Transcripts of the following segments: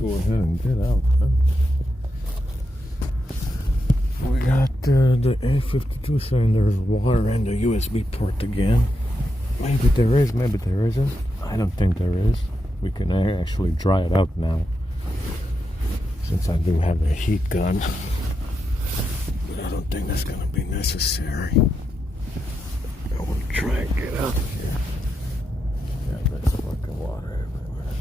go ahead and get out. Huh? We got the A52 saying there's water in the USB port again. Maybe there is, maybe there isn't. I don't think there is. We can actually dry it out now, since I do have a heat gun. But I don't think that's going to be necessary. I want to try and get out of here. Yeah, there's fucking water everywhere.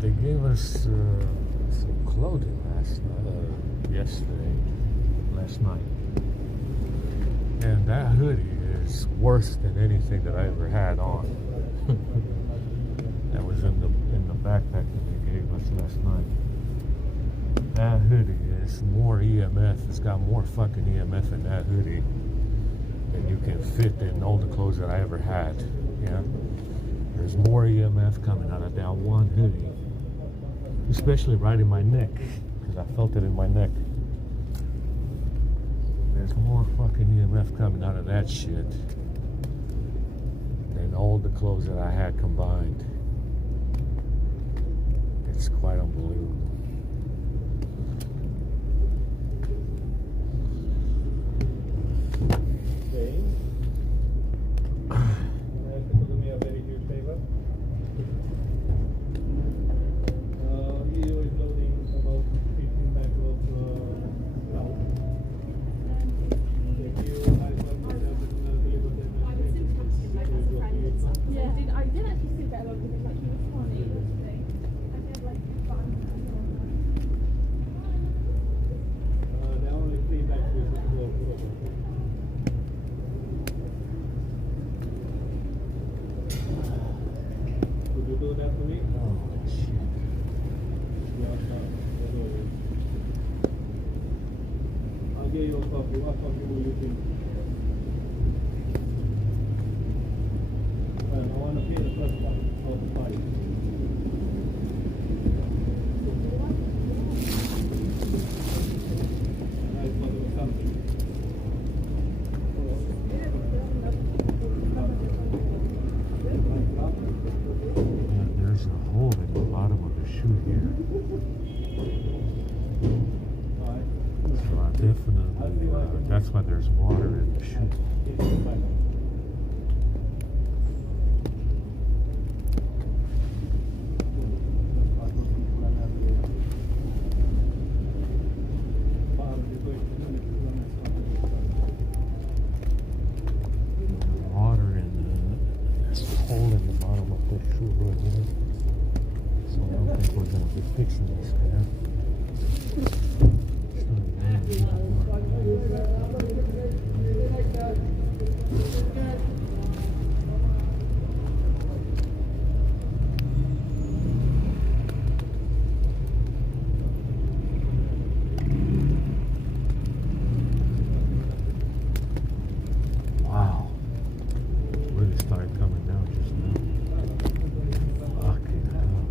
They gave us some clothing last night, and that hoodie is worse than anything that I ever had on. That was in the backpack that they gave us last night. That hoodie is more EMF. It's got more fucking EMF in that hoodie than you can fit in all the clothes that I ever had. Yeah, there's more EMF coming out of that one hoodie. Especially right in my neck, because I felt it in my neck. There's more fucking EMF coming out of that shit than all the clothes that I had combined. It's quite unbelievable. Okay. Can you do me a very huge favor? Video is loading about 15 bags of salt. If you guys want to deliver them, coffee. What coffee will you drink? Well, I want to pay the first one out of 5. Nice bottle of something. Yeah, there's a hole in the bottom of the shoe here. So I definitely, that's why there's water in the shoe. Water in there's a hole in the bottom of the shoe right here. So I don't think we're going to be fixing this guy. Wow. Really started coming down just now. Fucking hell.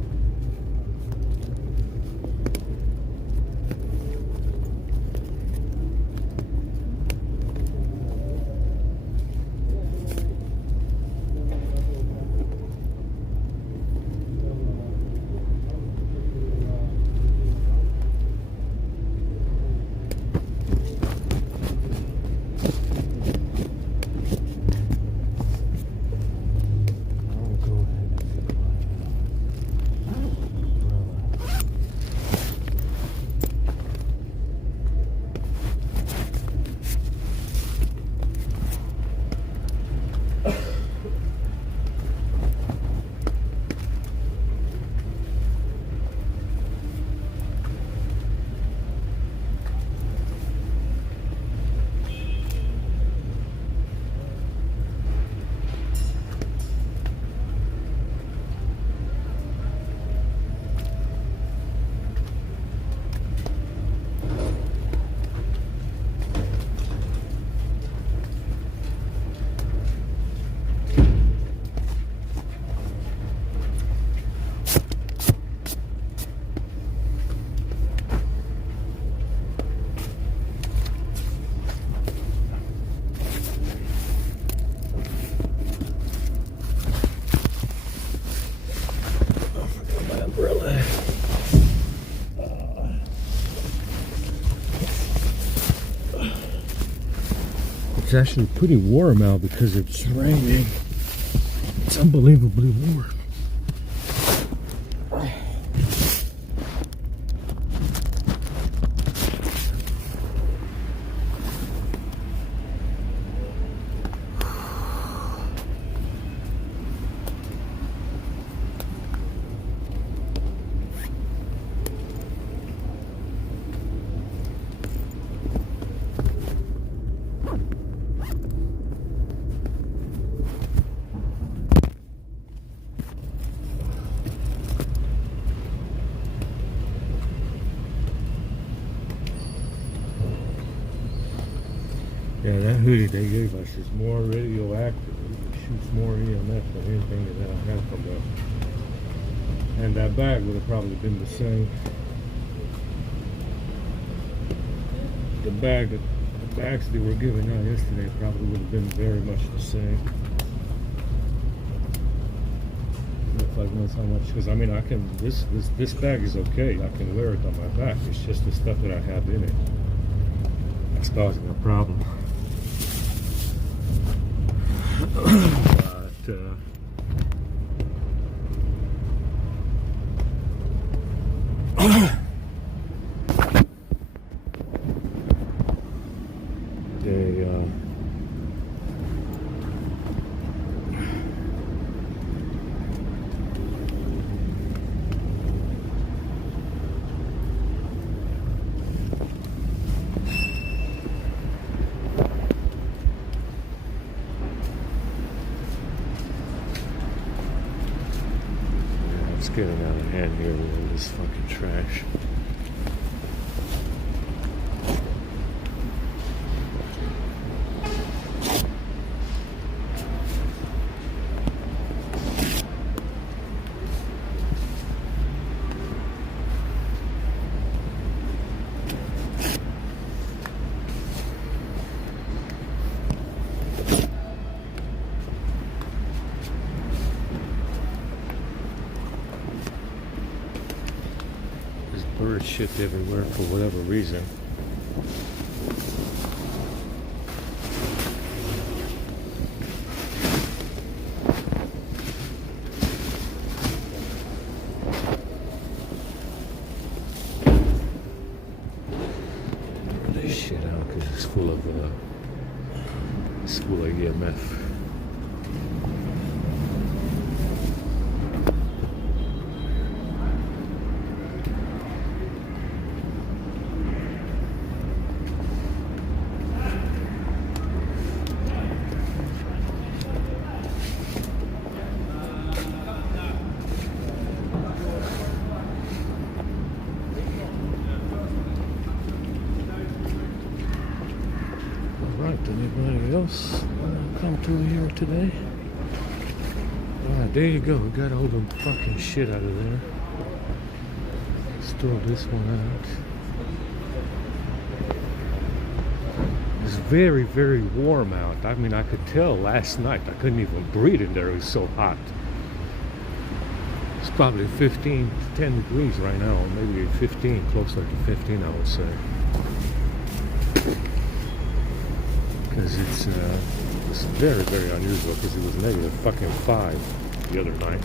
I'll go ahead and get my umbrella. It's actually pretty warm out because it's raining. It's unbelievably warm. Yeah, that hoodie they gave us is more radioactive. It shoots more EMF than anything that I had from them. And that bag would have probably been the same. The bags they were giving out yesterday probably would have been very much the same. If I knows how much, because I mean I can this bag is okay. I can wear it on my back. It's just the stuff that I have in it that's causing a problem. But it's getting out of hand here with all this fucking trash. bird shit everywhere for whatever reason. This shit out because it's full of EMF. Anybody else come through here today? Alright, there you go. We got all the fucking shit out of there. Let's throw this one out. It's very, very warm out. I mean, I could tell last night. I couldn't even breathe in there. It was so hot. It's probably 10 degrees right now. Or maybe 15, closer to 15, I would say. Because it's very, very unusual because it was negative fucking 5 the other night.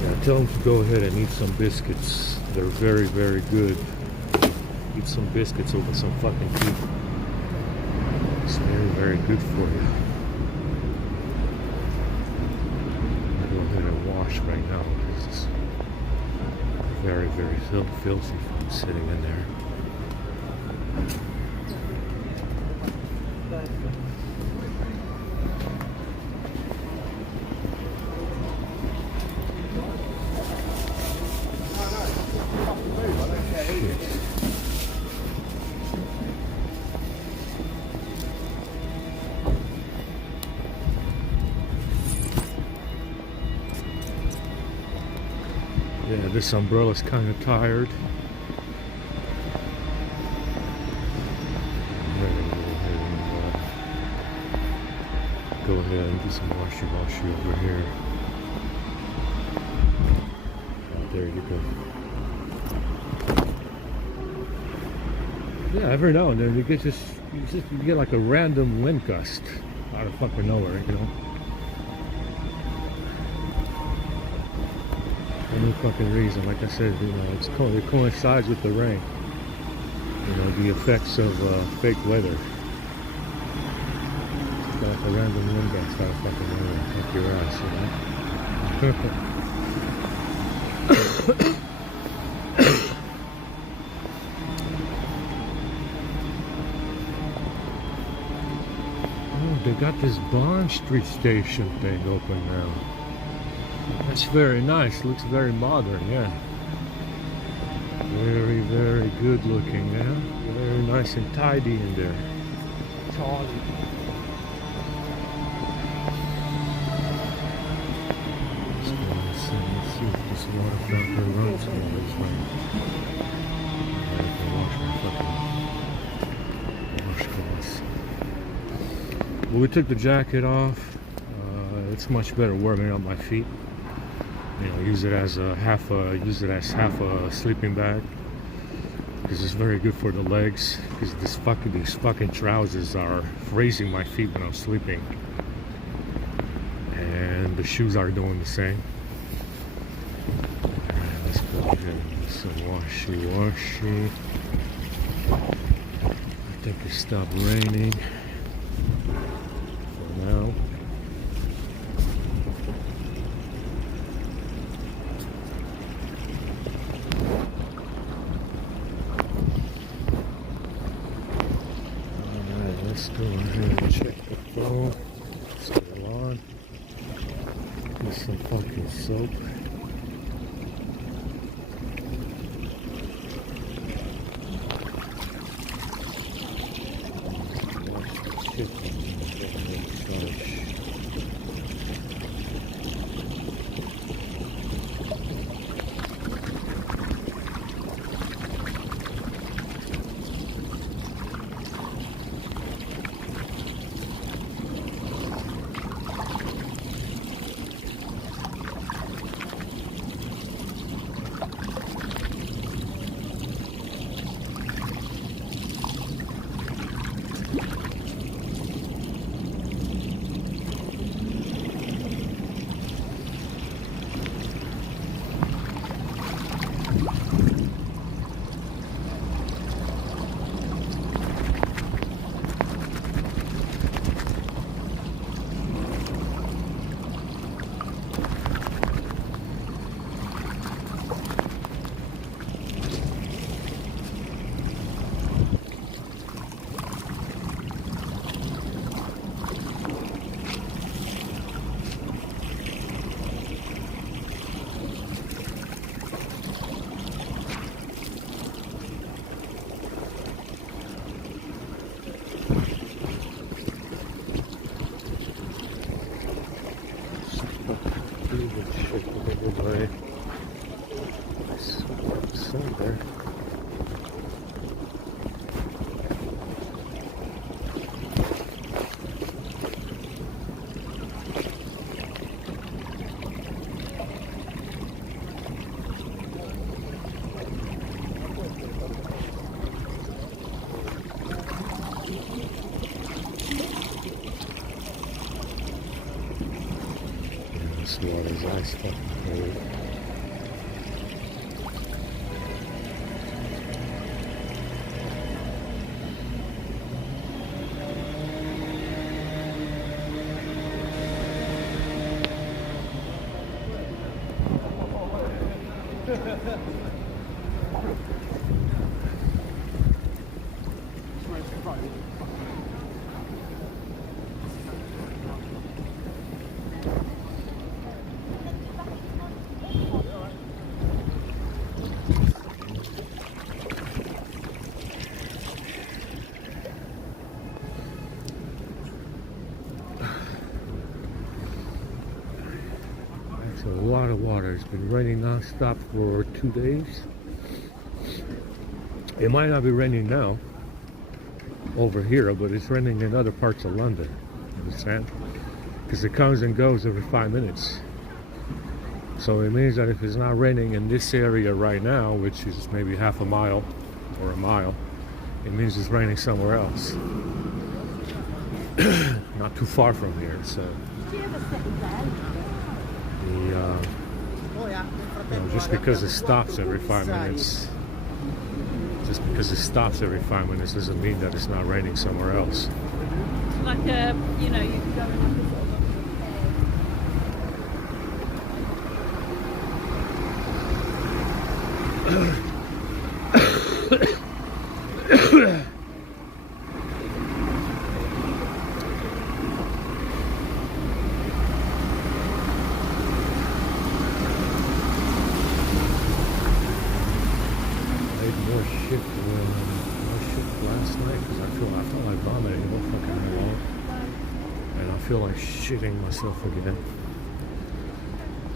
Yeah, tell them to go ahead and eat some biscuits. They're very, very good. Eat some biscuits over some fucking tea. It's very, very good for you. I'm gonna go ahead and wash right now because it's very, very filthy from sitting in there. Yeah, this umbrella's kind of tired. Go ahead and do some washy over here. There you go. Yeah, every now and then you get you get like a random wind gust out of fucking nowhere, you know. For no fucking reason. Like I said, you know, it coincides with the rain. You know, the effects of fake weather. Like a random wind gust out of fucking nowhere, like your ass, you know. Oh, they got this Bond Street station thing open now. That's very nice. Looks very modern, yeah. Very, very good looking, yeah. Very nice and tidy in there. Charlie. Let's see if this water fountain runs all this way. I have to wash my fucking washcloths. Well, we took the jacket off. It's much better warming up my feet. You know, use it as half a sleeping bag because it's very good for the legs. Because these fucking trousers are freezing my feet when I'm sleeping, and the shoes are doing the same. Alright, let's go ahead and do some washy. I think it stopped raining for now. Let's go ahead and check the phone. Still on. Get some fucking soap. This water's ice fucking cold. That's a lot of water. It's been raining non-stop for 2 days. It might not be raining now over here, but it's raining in other parts of London. Understand? Because it comes and goes every 5 minutes. So it means that if it's not raining in this area right now, which is maybe half a mile or a mile, it means it's raining somewhere else. Not too far from here. So just because it stops every 5 minutes, doesn't mean that it's not raining somewhere else. Like a, you know, you can go in like a sort I feel like shitting myself again.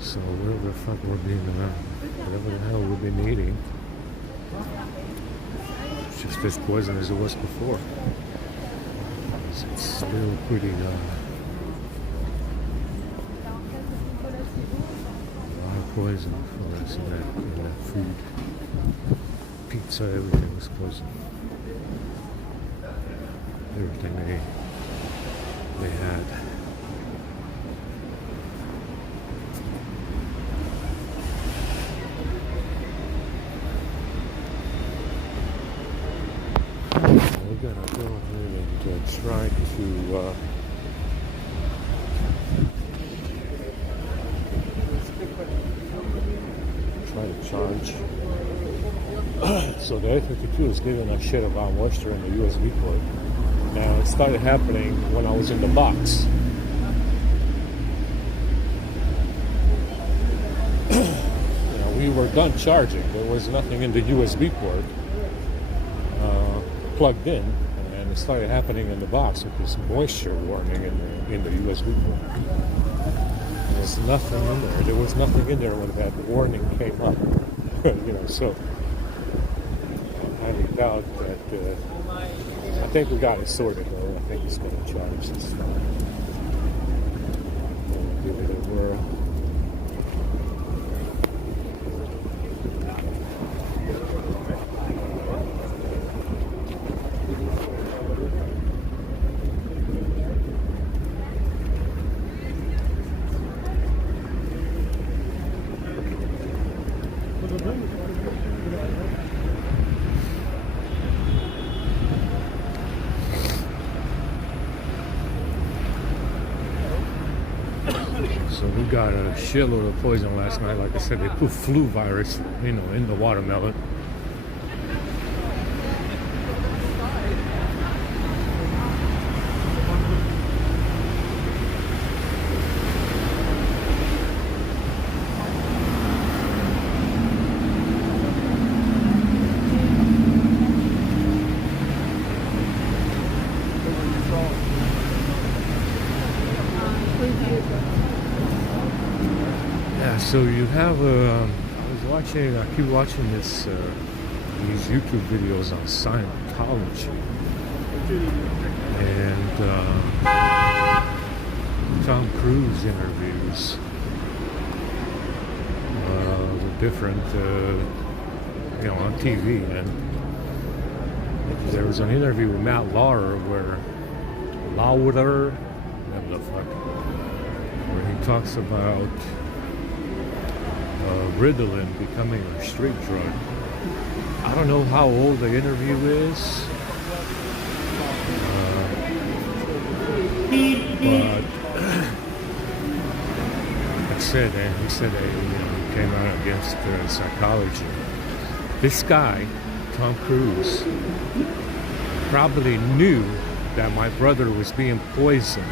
So whatever the fuck we're being whatever the hell we've been eating, it's just as poison as it was before. It's still pretty a lot of poison for us in that food. Pizza, everything was poison. Everything they had. We're gonna go ahead and try to charge. So the A52 is giving us shit about moisture in the USB port. Now it started happening when I was in the box. We were done charging. There was nothing in the USB port plugged in, and it started happening in the box with this moisture warning in the USB port. There's nothing in there. There was nothing in there when that warning came up. So I highly doubt that. I think we got it sorted though. I think it's going to charge this time. Give it a whirl. So we got a shitload of poison last night. Like I said, they put flu virus, in the watermelon. So you have I keep watching these YouTube videos on Scientology and Tom Cruise interviews the different on TV, and there was an interview with Matt Lauer where whatever the fuck. where he talks about Ritalin becoming a street drug. I don't know how old the interview is, but like I said, and he said that he came out against psychology. This guy, Tom Cruise, probably knew that my brother was being poisoned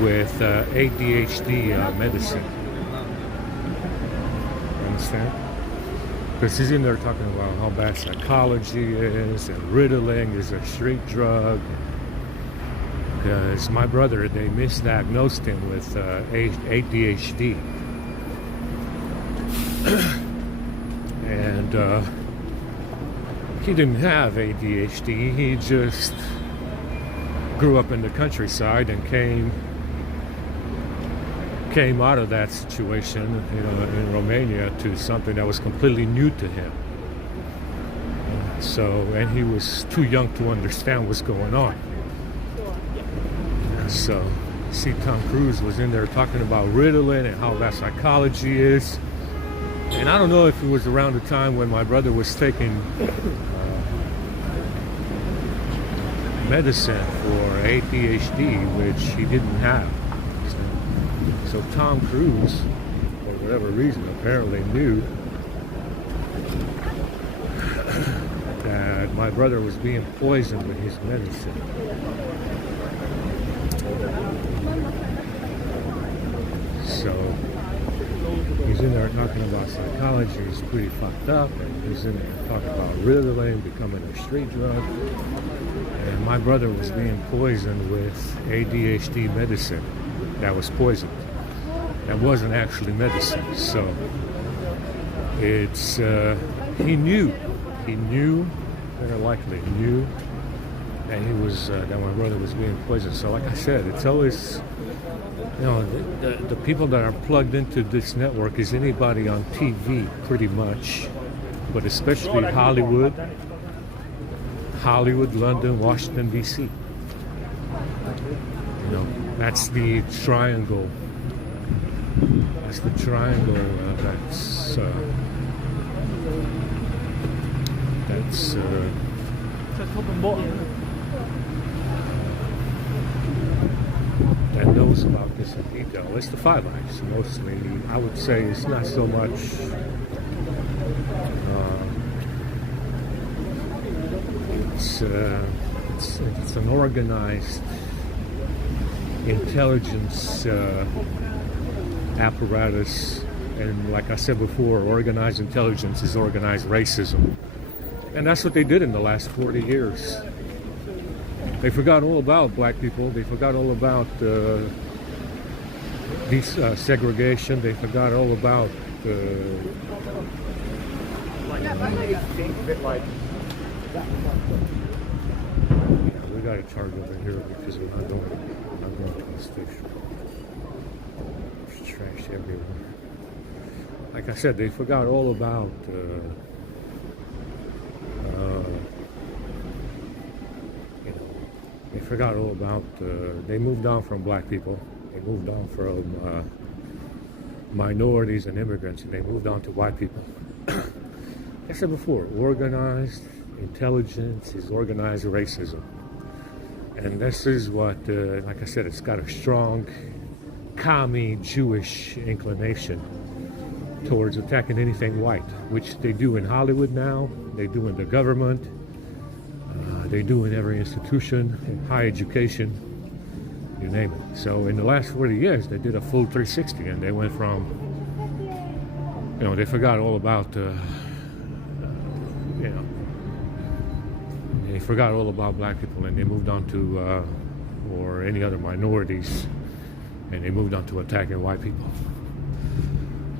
with ADHD medicine. Understand? Because he's in there talking about how bad psychology is, and Ritalin is a street drug. Because my brother, they misdiagnosed him with ADHD. And he didn't have ADHD, he just grew up in the countryside and came out of that situation, in Romania, to something that was completely new to him. And he was too young to understand what's going on. So, see, Tom Cruise was in there talking about Ritalin and how bad psychology is. And I don't know if it was around the time when my brother was taking medicine for ADHD, which he didn't have. So Tom Cruise, for whatever reason, apparently knew that my brother was being poisoned with his medicine. So he's in there talking about psychology. He's pretty fucked up. And he's in there talking about Ritalin becoming a street drug. And my brother was being poisoned with ADHD medicine that was poisoned. That wasn't actually medicine. So it's he knew, very likely knew that that my brother was being poisoned. So like I said, it's always, the people that are plugged into this network is anybody on TV, pretty much, but especially Hollywood, London, Washington, D.C. That's the triangle. That's the triangle that knows about this in detail. It's the Five Eyes, mostly. I would say it's not so much it's an organized intelligence apparatus, and like I said before, organized intelligence is organized racism. And that's what they did in the last 40 years. They forgot all about black people. They forgot all about segregation. They forgot all about we got a charge over here because we're not going to the station. There's trash everywhere. Like I said, they forgot all about they forgot all about they moved on from black people. They moved on from minorities and immigrants, and they moved on to white people. Like I said before, organized intelligence is organized racism. And this is what, like I said, it's got a strong commie Jewish inclination towards attacking anything white, which they do in Hollywood now, they do in the government, they do in every institution, in high education, you name it. So in the last 40 years, they did a full 360, and they went from, they forgot all about, they forgot all about black people, and they moved on to, or any other minorities, and they moved on to attacking white people.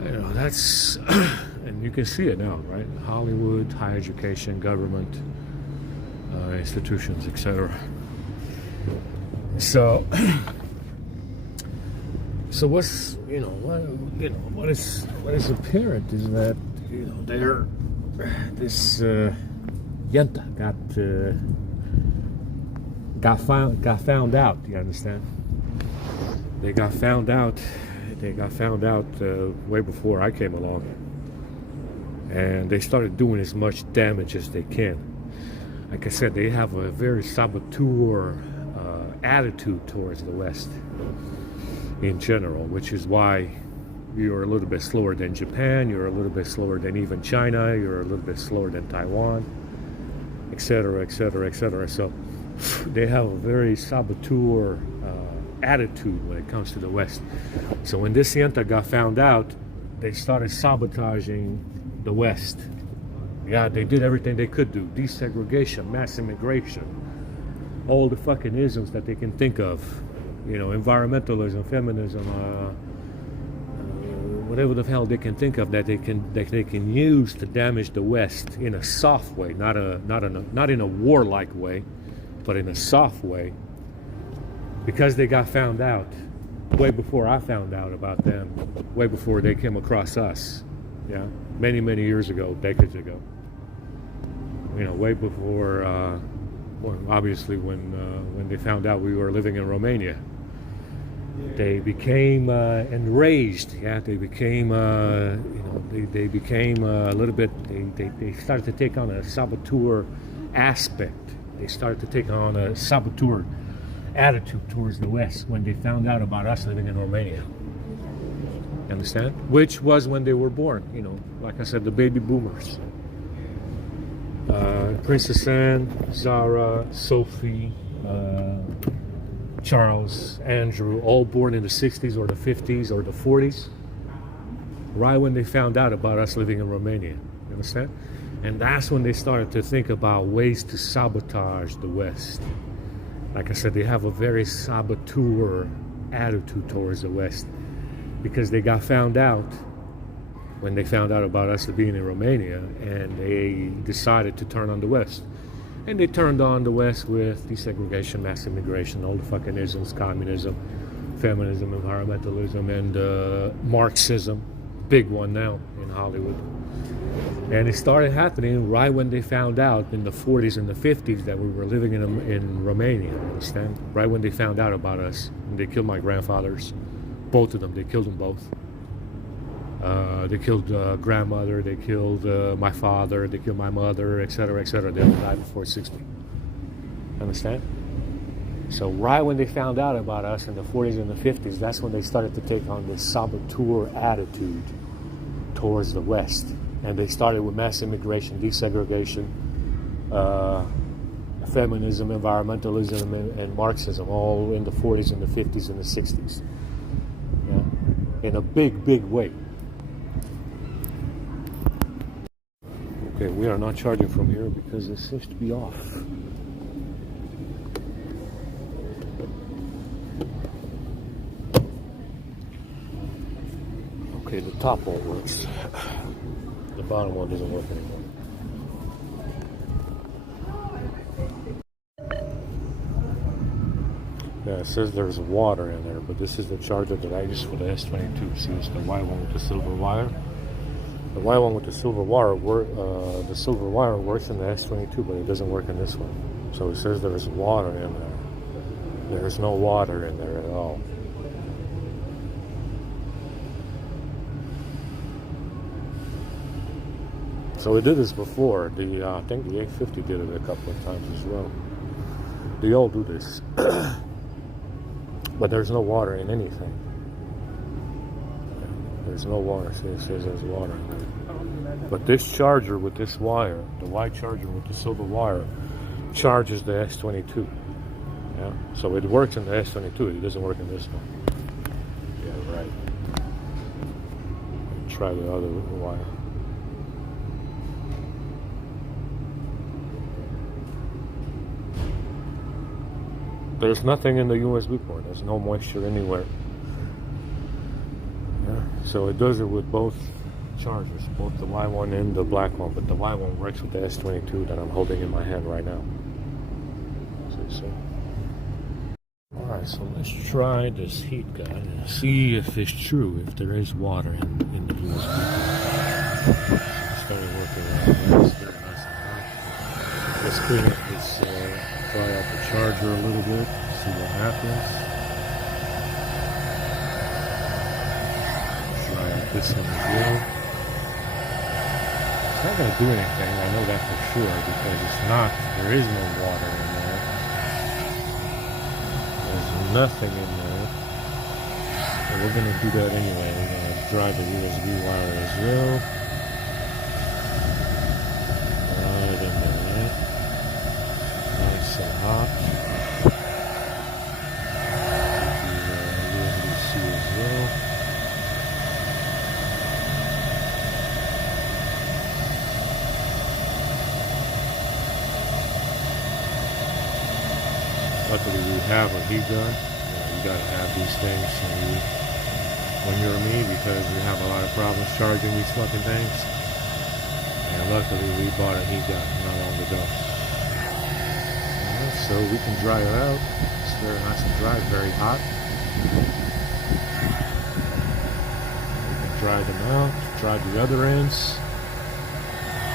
That's, and you can see it now, right? Hollywood, higher education, government, institutions, etc. So what's, what is apparent is that, this Yenta got found out. You understand? they got found out. They got found out way before I came along, and they started doing as much damage as they can. Like I said, they have a very saboteur attitude towards the West in general, which is why you're a little bit slower than Japan, you're a little bit slower than even China, you're a little bit slower than Taiwan, etc., etc., etc. So they have a very saboteur attitude when it comes to the West. So when this Sienta got found out, they started sabotaging the West. Yeah, they did everything they could do. Desegregation, mass immigration, all the fucking isms that they can think of. You know, environmentalism, feminism, whatever the hell they can think of that they can use to damage the West in a soft way, not in a warlike way, but in a soft way. Because they got found out way before I found out about them, way before they came across us. Yeah, many years ago, decades ago. You know, way before. Well, obviously, when they found out we were living in Romania, they became enraged. Yeah, they became, they became a little bit. They started to take on a saboteur aspect. They started to take on a saboteur attitude towards the West when they found out about us living in Romania. You understand? Which was when they were born. You know, like I said, the baby boomers. Princess Anne, Zara, Sophie, Charles, Andrew, all born in the 60s or the 50s or the 40s, right when they found out about us living in Romania. You understand? And that's when they started to think about ways to sabotage the West. Like I said, they have a very saboteur attitude towards the West because they got found out when they found out about us being in Romania, and they decided to turn on the West. And they turned on the West with desegregation, mass immigration, all the fucking isms, communism, feminism, environmentalism, and Marxism, big one now in Hollywood. And it started happening right when they found out in the 40s and the 50s that we were living in Romania, you understand? Right when they found out about us. And they killed my grandfathers, both of them, they killed them both. They killed grandmother, they killed my father, they killed my mother, etc., etc. They all died before 60. Understand? So right when they found out about us in the 40s and the 50s, that's when they started to take on this saboteur attitude towards the West. And they started with mass immigration, desegregation, feminism, environmentalism, and Marxism, all in the 40s and the 50s and the 60s. Yeah? In a big way. Okay, we are not charging from here because it seems to be off. Okay, the top one works. The bottom one doesn't work anymore. Yeah, it says there's water in there, but this is the charger that I use for the S22. See, it's the white one with the silver wire. The white one with the silver wire, works in the S22, but it doesn't work in this one. So it says there's water in there. There's no water in there at all. So we did this before. I think the 850 did it a couple of times as well. They all do this. But there's no water in anything. There's no water. See, it says there's water in there. But this charger with this wire, the white charger with the silver wire, charges the S22. Yeah. So it works in the S22. It doesn't work in this one. Yeah, right. Try the other wire. There's nothing in the USB port. There's no moisture anywhere. Yeah. So it does it with both chargers, both the white one and the black one, but the white one works with the S22 that I'm holding in my hand right now. So. Alright, so let's try this heat gun and see if it's true, if there is water in the USB. So it started working right now. Let's clean up this, dry out the charger a little bit, see what happens. this one as well. It's not going to do anything, I know that for sure, because there is no water in there. There's nothing in there. But we're going to do that anyway. We're going to dry the USB wire as well. Right in there. Nice and hot. USB-C as well. Luckily we have a heat gun. You gotta have these things when you're me, because we have a lot of problems charging these fucking things. And luckily we bought a heat gun not long ago. So we can dry it out. It's very nice and dry, very hot. We can dry them out, dry the other ends.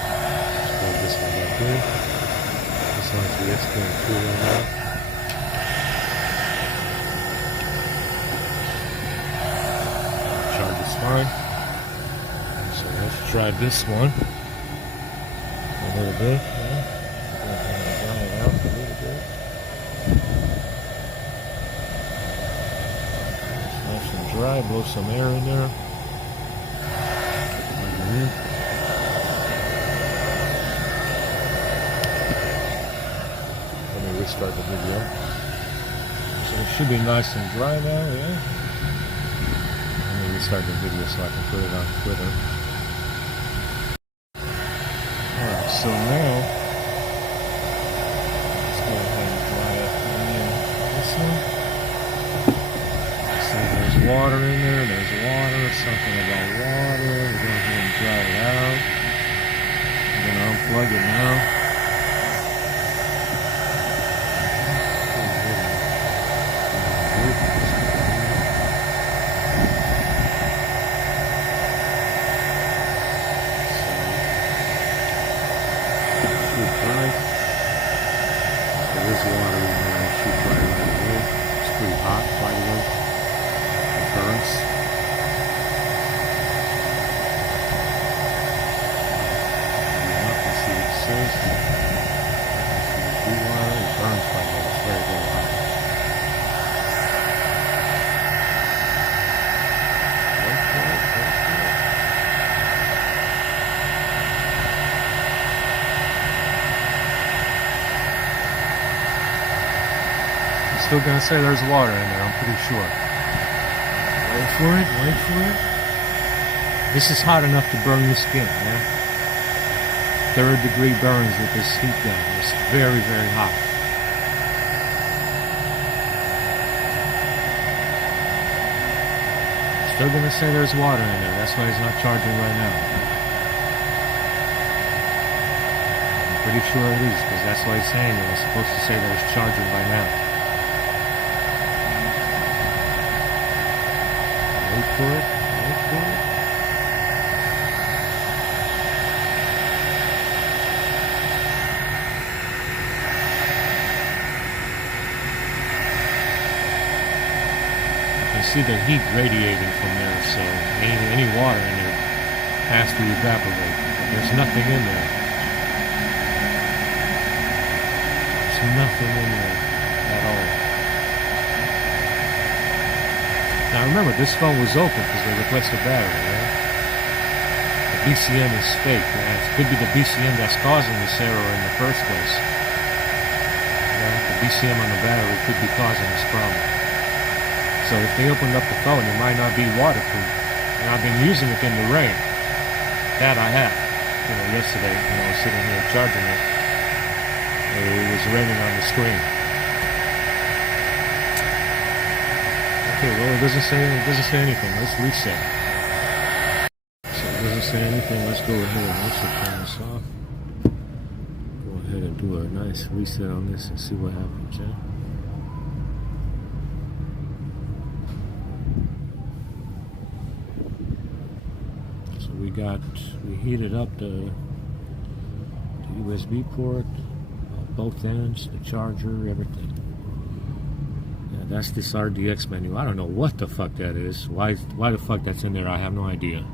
Let's put this one back here. This one's the S22 right now. Charge is fine. So let's try this one a little bit. Yeah. Dry it out a little bit. It's nice and dry. Blow some air in there. Let me restart the video. So it should be nice and dry now, yeah? Let me restart the video so I can put it on Twitter. Alright, so now let's go ahead and dry up this one. So there's water in there, there's water, something about water. We're going to go ahead and dry it out. I'm going to unplug it now. There is water in there. It should dry right away. It's pretty hot, by the way. It burns. You can see what it says. It burns, by the way. It's very, very hot. Wait for it, wait for it. Still gonna say there's water in there, I'm pretty sure. Wait for it, wait for it. This is hot enough to burn your skin, yeah? 3rd degree burns with this heat gun. It's very, very hot. Still gonna say there's water in there, that's why it's not charging right now. I'm pretty sure it is, because that's why it's saying it. It's supposed to say that it's charging by now. Wait for it, wait for it. You can see the heat radiating from there, so any water in it has to evaporate. But there's nothing in there. There's nothing in there at all. Now remember, this phone was open because they replaced the battery, right? The BCM is fake. Yeah? It could be the BCM that's causing this error in the first place. Yeah? The BCM on the battery could be causing this problem. So if they opened up the phone, it might not be waterproof. And I've been using it in the rain. That I have. Yesterday, I was sitting here charging it. It was raining on the screen. Okay, well, it doesn't say anything. Let's reset. So it doesn't say anything. Let's go ahead and let's turn this off. Go ahead and do a nice reset on this and see what happens. Yeah? So we heated up the USB port, both ends, the charger, everything. that's this RDX menu. I don't know what the fuck that is. Why the fuck that's in there, I have no idea.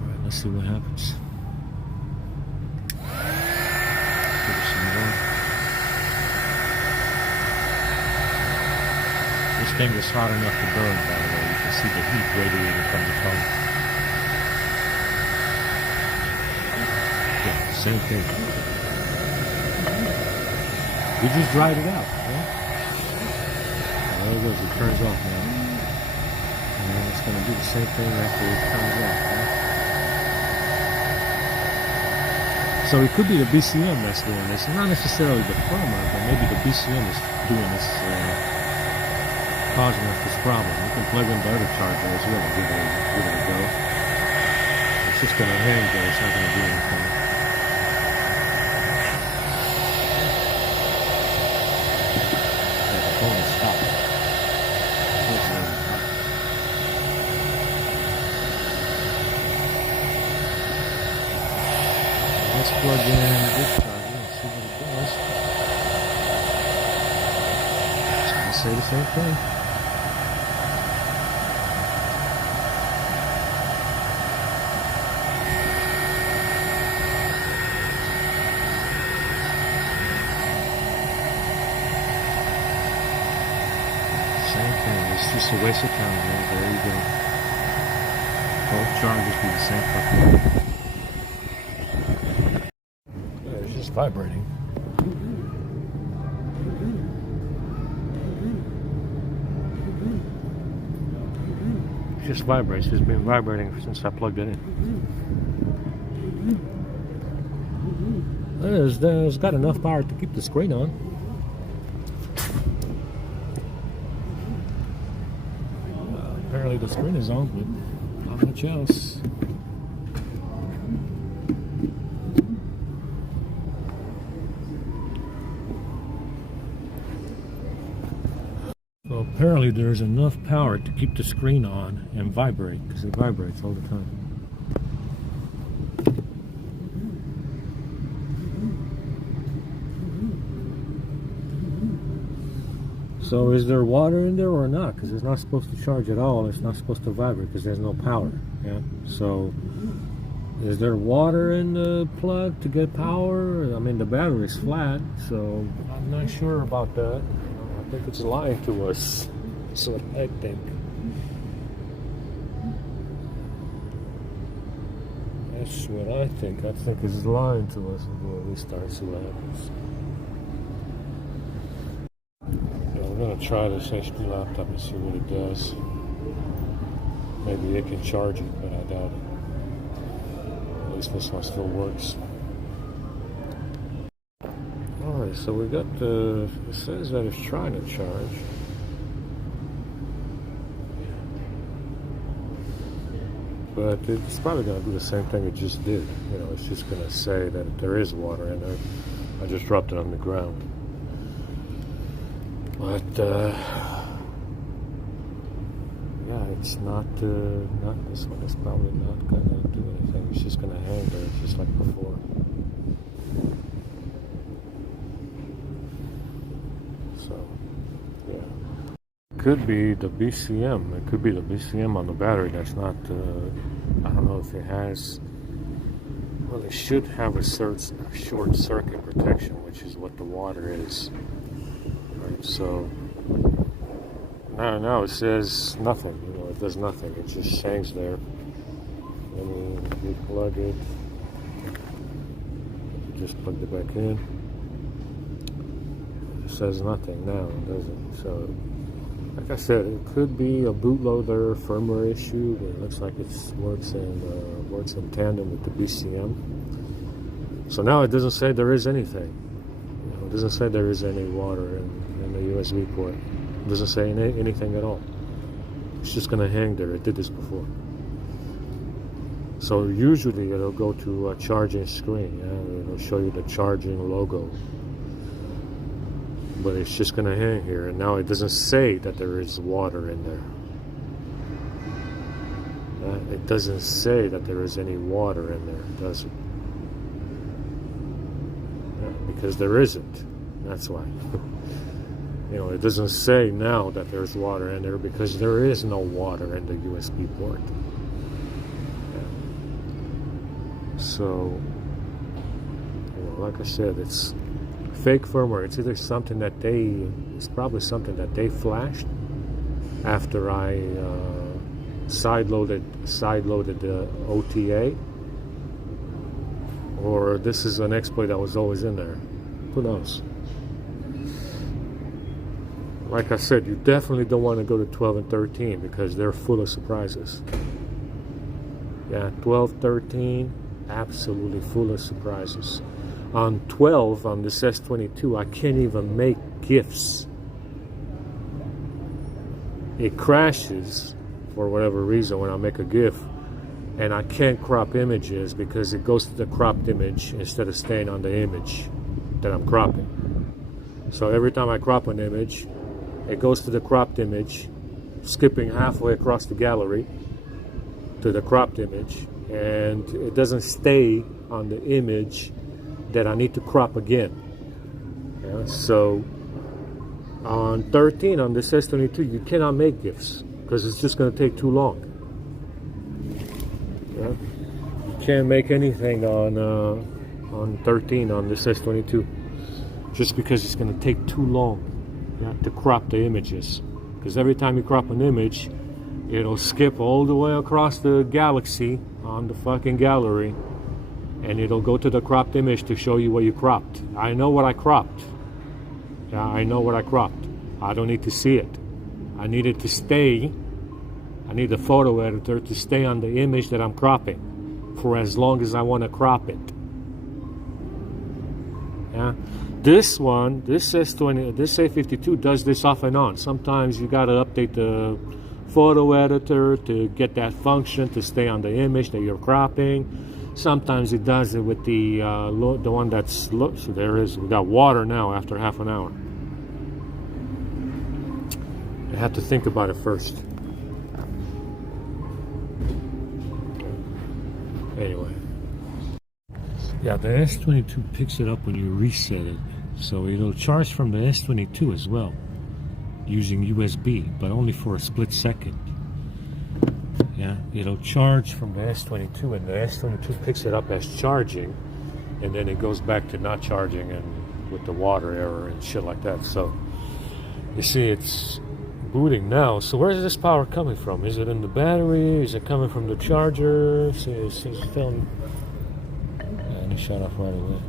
Alright, let's see what happens. Give it some more. This thing is hot enough to burn, by the way. You can see the heat radiating from the phone. Yeah, same thing. We just dried it out, yeah? There it goes, it turns off now. And it's going to do the same thing after it comes off, yeah? So it could be the BCM that's doing this. Not necessarily the firmware, but maybe the BCM is doing this, causing us this problem. You can plug in the other charger as well and give it a go. It's just going to hang there, it's not going to do anything. The phone is stopped. Let's plug in this charger and see what it does. It's going to say the same thing. Same thing. It's just a waste of time, man. There you go. Both chargers do the same fucking thing. It's just vibrating. It just vibrates. It's been vibrating since I plugged it in. It's got enough power to keep the screen on. Apparently the screen is on, but not much else. So apparently there's enough power to keep the screen on and vibrate, because it vibrates all the time. So is there water in there or not? Because it's not supposed to charge at all. It's not supposed to vibrate because there's no power. Yeah. So is there water in the plug to get power? I mean, the battery's flat, so I'm not sure about that. I think it's lying to us. That's what I think. That's what I think. I think it's lying to us. We'll restart and see what happens. I'm going to try this HP laptop and see what it does. Maybe it can charge it, but I doubt it. At least this one still works. Alright, so we got the... It says that it's trying to charge. But it's probably going to do the same thing it just did. You know, it's just going to say that there is water in there. I just dropped it on the ground. But yeah, it's not this one. It's probably not gonna do anything. It's just gonna hang there, just like before. So yeah, could be the BCM. It could be the BCM on the battery. That's not. I don't know if it has. Well, it should have a short circuit protection, which is what the water is. So now it says nothing, you know, it does nothing, it just hangs there. Then we plug it, just plugged it back in. It says nothing now, does it? So, like I said, it could be a bootloader firmware issue, but it looks like it works in tandem with the BCM. So now it doesn't say there is anything. You know, it doesn't say there is any water in the USB port. It doesn't say anything at all. It's just going to hang there. It did this before. So usually it'll go to a charging screen. Yeah? It'll show you the charging logo. But it's just going to hang here. And now it doesn't say that there is water in there. It doesn't say that there is any water in there, does it? Yeah, because there isn't. That's why. You know, it doesn't say now that there's water in there because there is no water in the USB port. Yeah. So, you know, like I said, it's fake firmware. It's either something that it's probably something that they flashed after I sideloaded the OTA, or this is an exploit that was always in there. Who knows? Like I said, you definitely don't want to go to 12 and 13 because they're full of surprises. Yeah, 12, 13, absolutely full of surprises. On 12, on this S22, I can't even make GIFs. It crashes for whatever reason when I make a GIF, and I can't crop images because it goes to the cropped image instead of staying on the image that I'm cropping. So every time I crop an image, it goes to the cropped image, skipping halfway across the gallery to the cropped image, and it doesn't stay on the image that I need to crop again. Yeah, so on 13, on this S22, you cannot make GIFs because it's just going to take too long. Yeah? You can't make anything on 13 on this S22 just because it's going to take too long. Yeah, to crop the images, because every time you crop an image, it'll skip all the way across the galaxy on the fucking gallery, and it'll go to the cropped image to show you what you cropped. I know what I cropped. Yeah, I know what I cropped. I don't need to see it. I need it to stay. I need the photo editor to stay on the image that I'm cropping for as long as I want to crop it. Yeah. This one, this S20, this A52 does this off and on. Sometimes you gotta update the photo editor to get that function to stay on the image that you're cropping. Sometimes it does it with the one that's, look, so there is, we got water now after half an hour. I have to think about it first. Anyway. Yeah, the S22 picks it up when you reset it. So it'll charge from the S22 as well, using USB, but only for a split second. Yeah, it'll charge from the S22, and the S22 picks it up as charging, and then it goes back to not charging and with the water error and shit like that. So you see, it's booting now. So where's this power coming from? Is it in the battery? Is it coming from the charger? See, it's filling. And it shut off right away.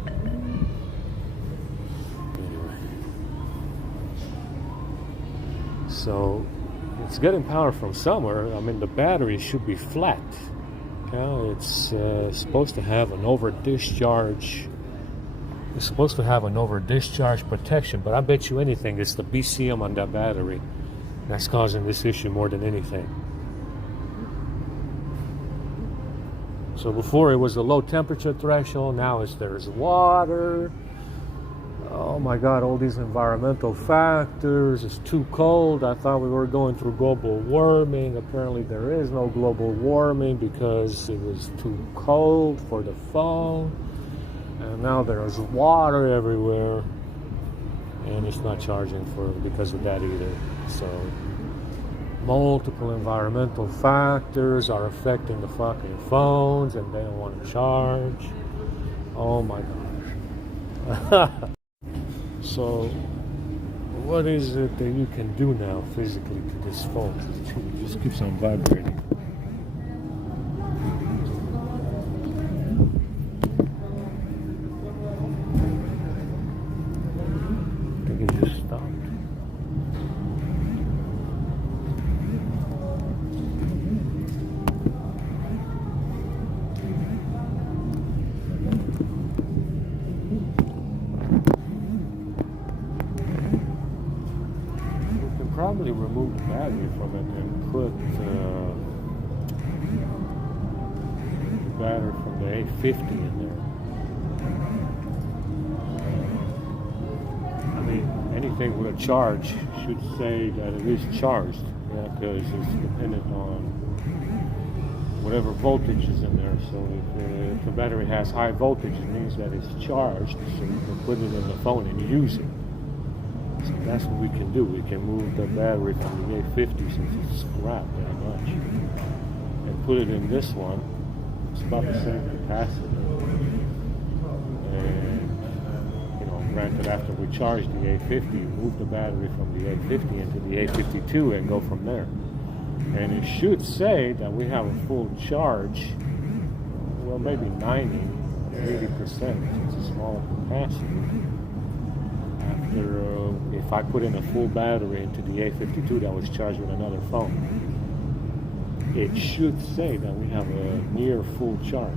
So it's getting power from somewhere. I mean, the battery should be flat. Yeah, it's supposed to have an over discharge. It's supposed to have an over discharge protection, but I bet you anything it's the BCM on that battery that's causing this issue more than anything. So before it was a low temperature threshold, now there's water. Oh my God, all these environmental factors. It's too cold. I thought we were going through global warming. Apparently there is no global warming because it was too cold for the phone. And now there's water everywhere. And it's not charging because of that either. So multiple environmental factors are affecting the fucking phones, and they don't want to charge. Oh my gosh. So, what is it that you can do now physically to this phone? It just keeps on vibrating. I think it just stopped. Probably remove the battery from it and put the battery from the A50 in there. I mean, anything with a charge should say that it is charged, yeah, because it's dependent on whatever voltage is in there. So if the battery has high voltage, it means that it's charged, so you can put it in the phone and use it. So that's what we can do. We can move the battery from the A50 since it's scrap very much, and put it in this one. It's about the same capacity. And granted, after we charge the A50, move the battery from the A50 into the A52 and go from there. And it should say that we have a full charge. Well, maybe 90, 80%. It's a smaller capacity. After, if I put in a full battery into the A52 that was charged with another phone, it should say that we have a near full charge.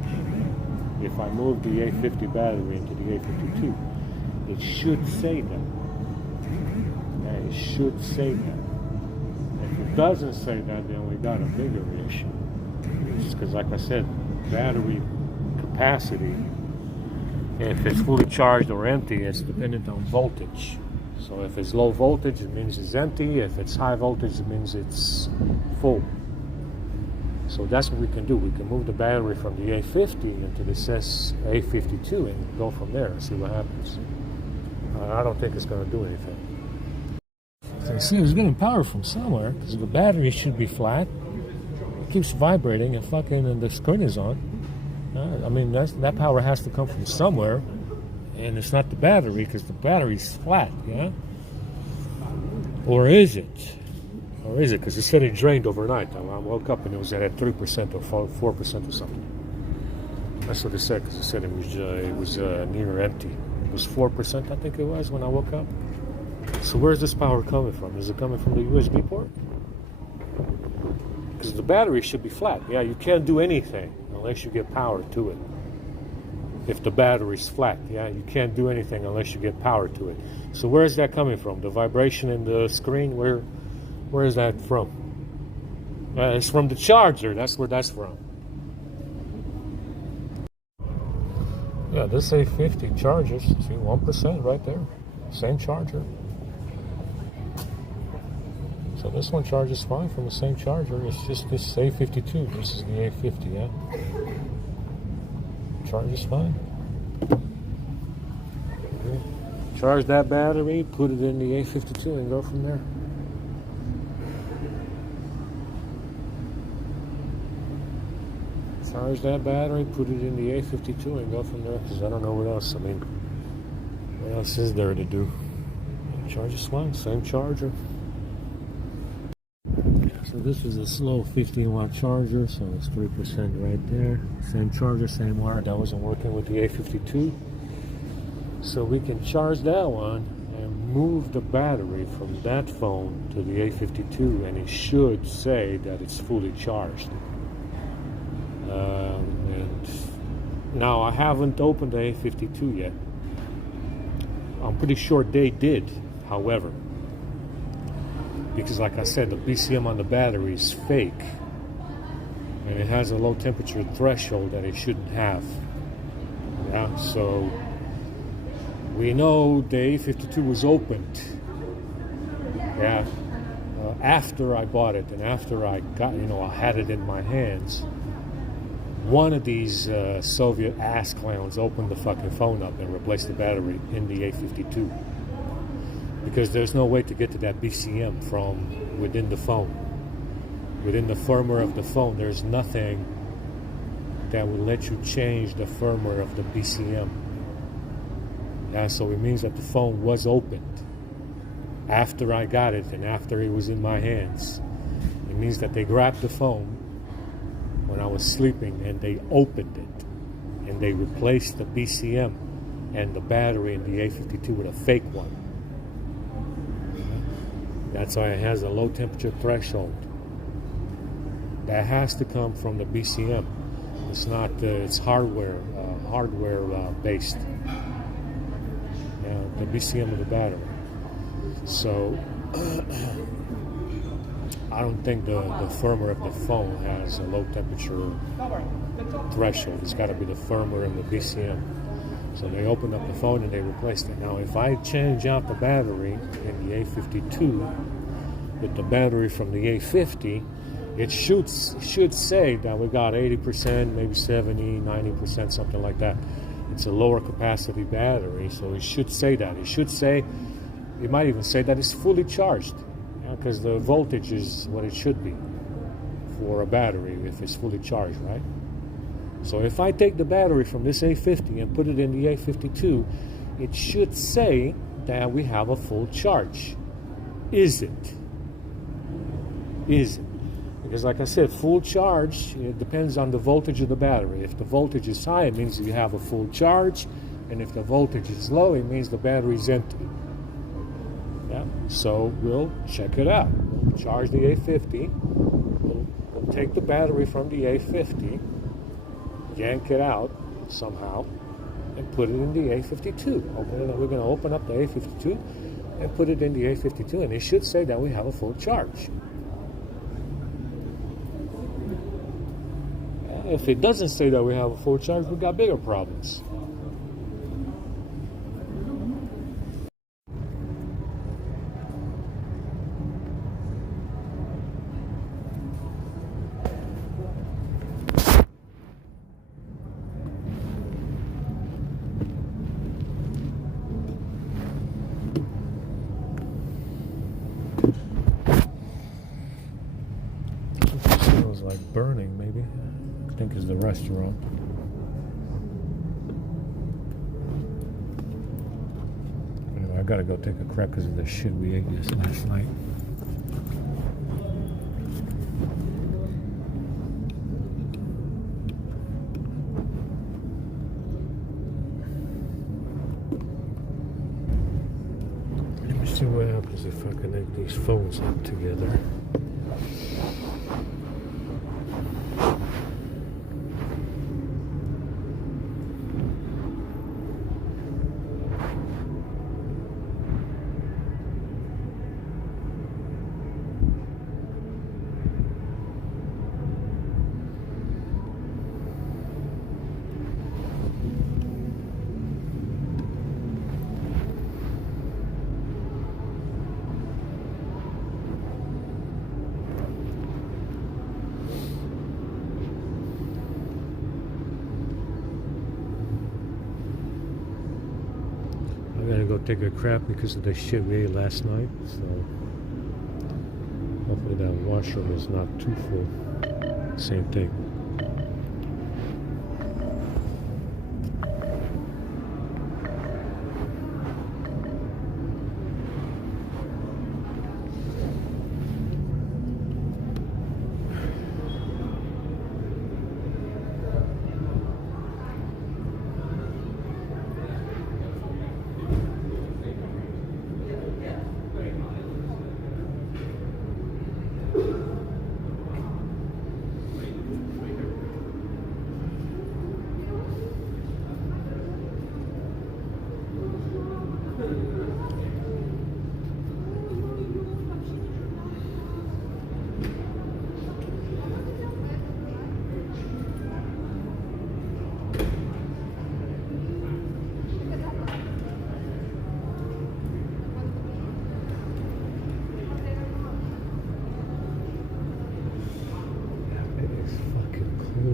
If I move the A50 battery into the A52, it should say that. Yeah, it should say that. If it doesn't say that, then we got a bigger issue. Because, like I said, battery capacity, if it's fully charged or empty, it's dependent on voltage. So if it's low voltage, it means it's empty. If it's high voltage, it means it's full. So that's what we can do. We can move the battery from the A50 into this A52 and go from there and see what happens. I don't think it's going to do anything. So you see, it's getting power from somewhere because the battery should be flat. It keeps vibrating and the screen is on. I mean, that power has to come from somewhere, and it's not the battery because the battery's flat, yeah? Or is it? Or is it? Because it said it drained overnight. I woke up and it was at 3% or 4% or something. That's what it said, because it said it was near empty. It was 4%, I think it was, when I woke up. So where's this power coming from? Is it coming from the USB port? Because the battery should be flat. Yeah, you can't do anything unless you get power to it. If the battery's flat, yeah, you can't do anything unless you get power to it. So where is that coming from? The vibration in the screen, where is that from? It's from the charger. That's where that's from. Yeah, this A50 charges. See, 1% right there. Same charger. So this one charges fine from the same charger. It's just this A52. This is the A50, yeah? Charges fine. Charge that battery, put it in the A52 and go from there. Charge that battery, put it in the A52 and go from there, because I don't know what else. I mean, what else is there to do? Charges fine, same charger. So this is a slow 15-watt charger, so it's 3% right there. Same charger, same wire. That wasn't working with the A52. So we can charge that one and move the battery from that phone to the A52, and it should say that it's fully charged. And now I haven't opened the A52 yet. I'm pretty sure they did, however, because like I said, the BCM on the battery is fake, and it has a low temperature threshold that it shouldn't have. Yeah, so we know the A52 was opened. Yeah, after I bought it and after I got, I had it in my hands. One of these Soviet ass clowns opened the fucking phone up and replaced the battery in the A52. Because there's no way to get to that BCM from within the phone. Within the firmware of the phone, there's nothing that will let you change the firmware of the BCM. Yeah, so it means that the phone was opened after I got it and after it was in my hands. It means that they grabbed the phone when I was sleeping and they opened it and they replaced the BCM and the battery in the A52 with a fake one. That's why it has a low temperature threshold. That has to come from the BCM. It's not. It's hardware based. The BCM of the battery. So I don't think the firmware of the phone has a low temperature threshold. It's got to be the firmware in the BCM. So they opened up the phone and they replaced it. Now, if I change out the battery in the A52 with the battery from the A50, it should say that we got 80%, maybe 70, 90%, something like that. It's a lower capacity battery, so it should say that. It should say It might even say that it's fully charged, because the voltage is what it should be for a battery if it's fully charged, right? So if I take the battery from this A50 and put it in the A52, it should say that we have a full charge. Is it? Is it? Because like I said, full charge, it depends on the voltage of the battery. If the voltage is high, it means you have a full charge. And if the voltage is low, it means the battery is empty. Yeah. So we'll check it out. We'll charge the A50. We'll take the battery from the A50, yank it out somehow, and put it in the A52. We're going to open up the A52 and put it in the A52, and it should say that we have a full charge. If it doesn't say that we have a full charge, we've got bigger problems. Smells like burning, maybe. I think is the restaurant. Anyway, I gotta go take a crap because of the shit we ate last night. Let me see what happens if I connect these phones up together. I gotta go take a crap because of the shit we ate last night, so hopefully that washroom is not too full. Same thing.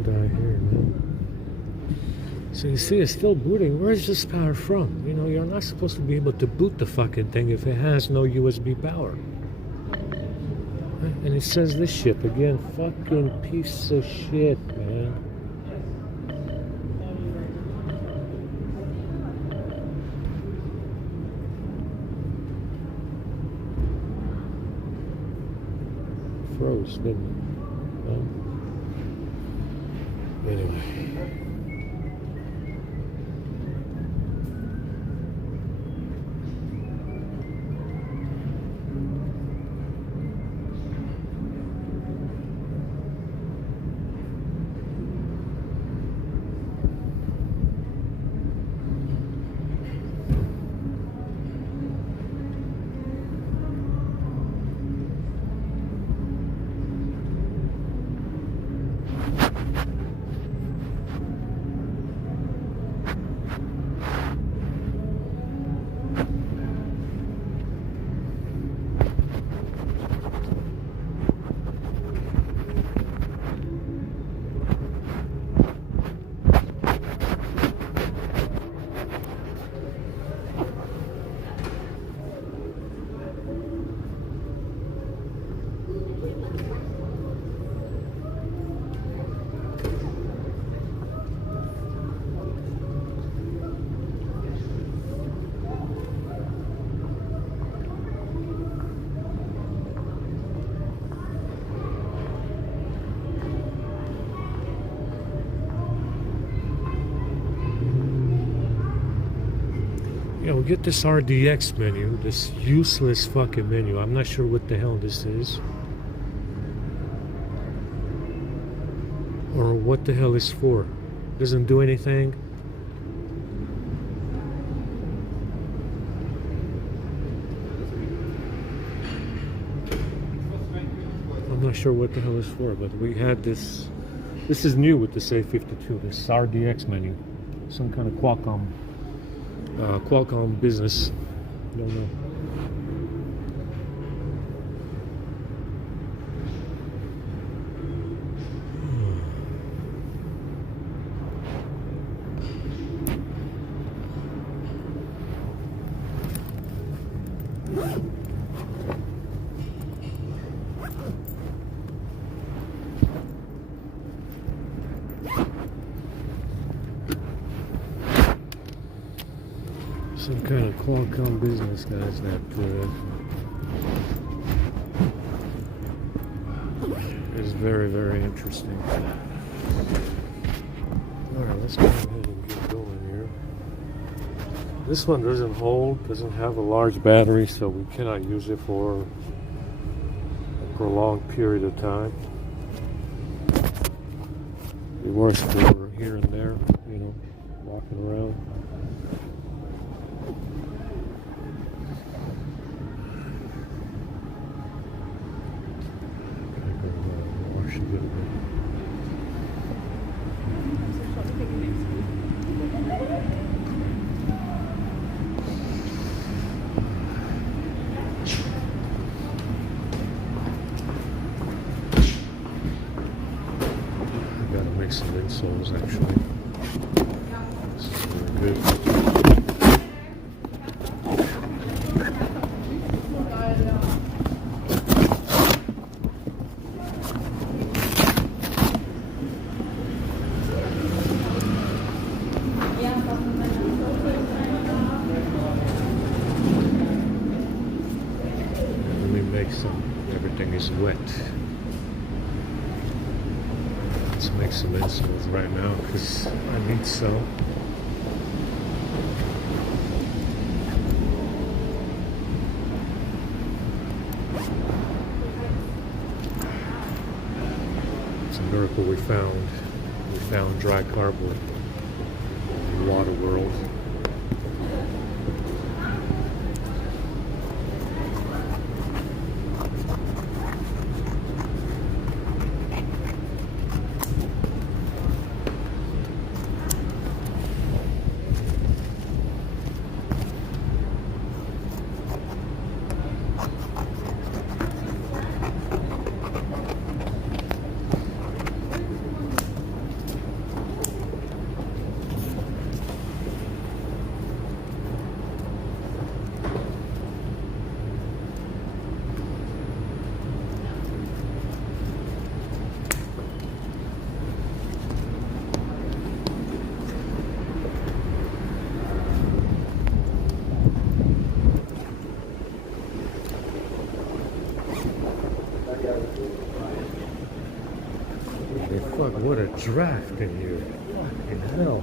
Down here, man. So you see it's still booting. Where's this power from? You know, you're not supposed to be able to boot the fucking thing if it has no USB power. And it says this shit again. Fucking piece of shit, man. Froze, didn't it? No? Anyway. get this RDX menu, this useless fucking menu. I'm not sure what the hell this is. Or what the hell it's for. Doesn't do anything. I'm not sure what the hell it's for, but we had this. This is new with this A52, this RDX menu. Some kind of Qualcomm business. Don't know. Some kind of Qualcomm business, guys, that is very, very interesting. Alright, let's go ahead and get going here. This one doesn't have a large battery, so we cannot use it for a prolonged period of time. It works for here and there, you know, walking around. Some insoles actually. This is very good. Let me make some. Everything is wet. Let's make some insoles right now because I need some. It's a miracle we found. We found dry cardboard in the water world. Fuck, what a draft in here. Fucking hell.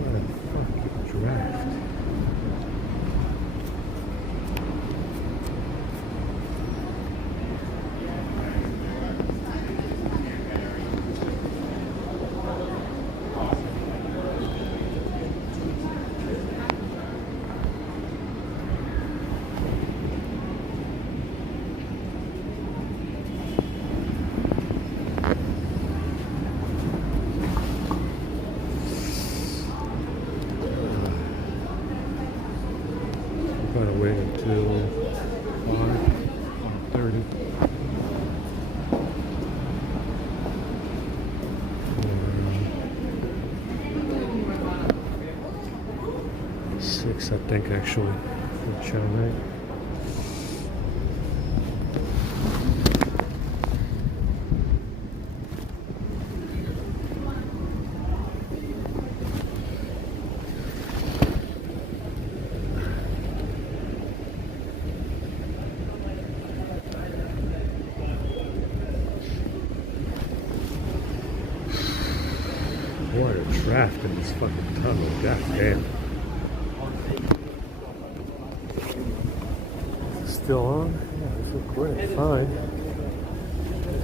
What a fucking draft. Gotta wait until 5:30. 6, I think, actually, for chow night. draft in this fucking tunnel. God damn. Still on? Yeah, I feel great. Fine.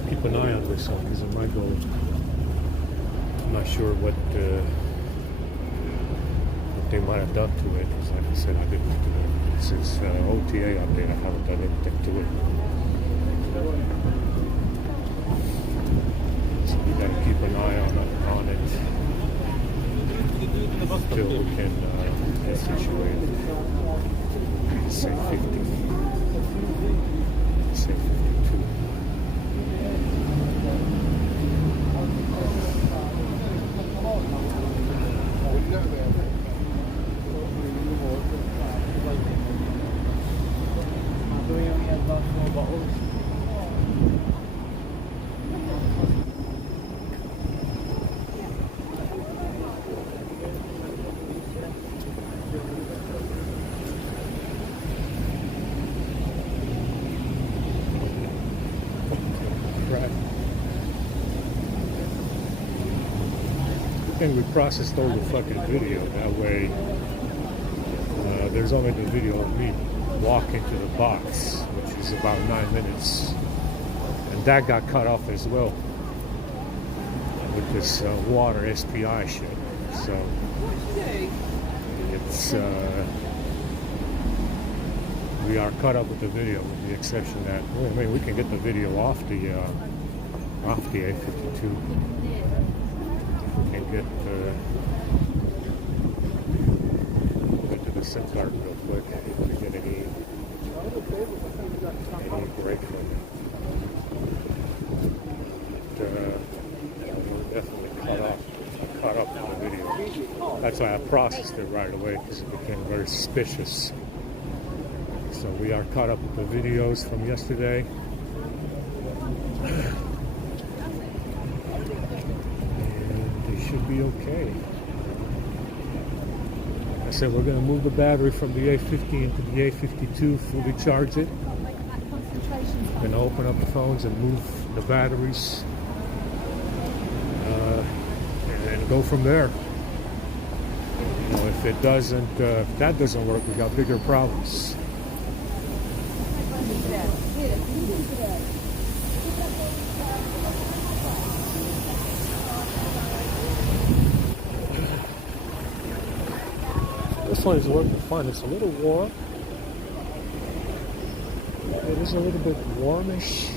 Keep an eye on this one because it might go. I'm not sure what they might have done to it. Because like I said, I didn't do it. Since OTA update, I haven't done anything to it. So we gotta keep an eye on it until we can get situated. Say 50. Say 52. And we processed all the fucking video. That way, there's only the video of me walking to the box, which is about 9 minutes. And that got cut off as well with this water SPI shit. So it's we are cut up with the video, with the exception that I mean we can get the video off the A52. And get to the SIM card real quick if we get any break from it. But, we're definitely caught up with the video. That's why I processed it right away because it became very suspicious. So we are caught up with the videos from yesterday. Should be okay. Like I said, we're going to move the battery from the A50 into the A52, fully charge it. We're going to open up the phones and move the batteries and go from there. You know, if it doesn't, if that doesn't work, we got bigger problems. This one is working fine. It's a little warm. It is a little bit warmish.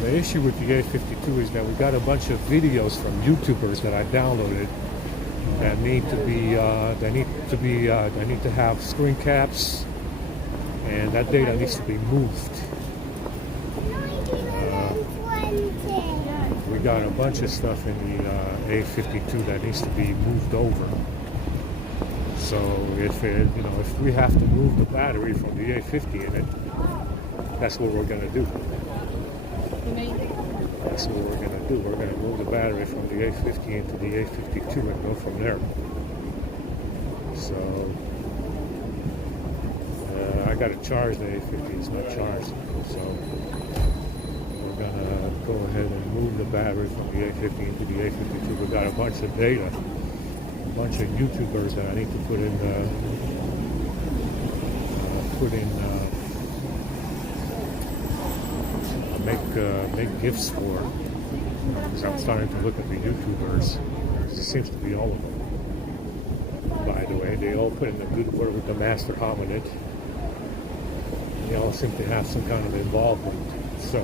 The issue with the A52 is that we got a bunch of videos from YouTubers that I downloaded that need to have screen caps, and that data needs to be moved. We got a bunch of stuff in the A52 that needs to be moved over. So if we have to move the battery from the A50 in it, that's what we're going to do. That's what we're going to do. We're going to move the battery from the A50 into the A52 and go from there. So I got to charge the A50. It's not charged. So we're going to go ahead and move the battery from the A50 into the A52. We've got a bunch of data, a bunch of YouTubers that I need to put in make gifts for, because I'm starting to look at the YouTubers. It seems to be all of them. By the way, they all put in a good word with the master hominid. They all seem to have some kind of involvement. So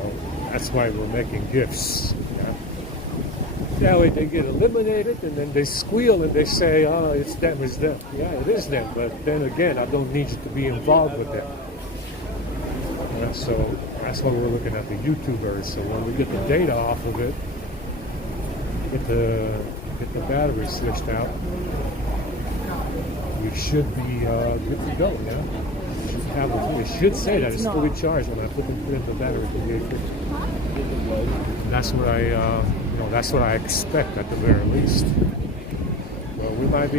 that's why we're making gifts. Yeah? That way they get eliminated, and then they squeal and they say, "Oh, it's them, it's them." Yeah, it is them. But then again, I don't need you to be involved with them. Yeah, so that's why we're looking at the YouTubers. So when we get the data off of it, get the get the battery switched out, we should be good to go. Yeah, it should say that it's fully charged when I put in the battery for the 850. That's what that's what I expect at the very least. Well, we might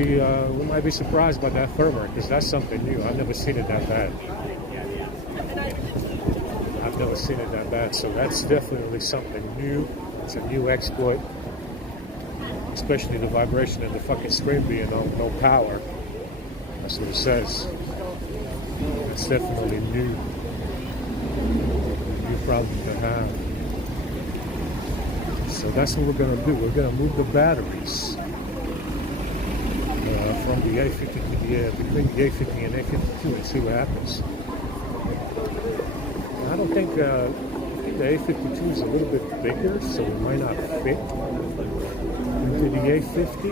be surprised by that firmware because that's something new. I've never seen it that bad. I've never seen it that bad, so that's definitely something new. It's a new exploit, especially the vibration and the fucking screen being on no power. That's what it says. It's definitely new problem to have. So that's what we're going to do. We're going to move the batteries from the A50 to between the A50 and A52 and see what happens. I don't think the A52 is a little bit bigger, so it might not fit into the A50.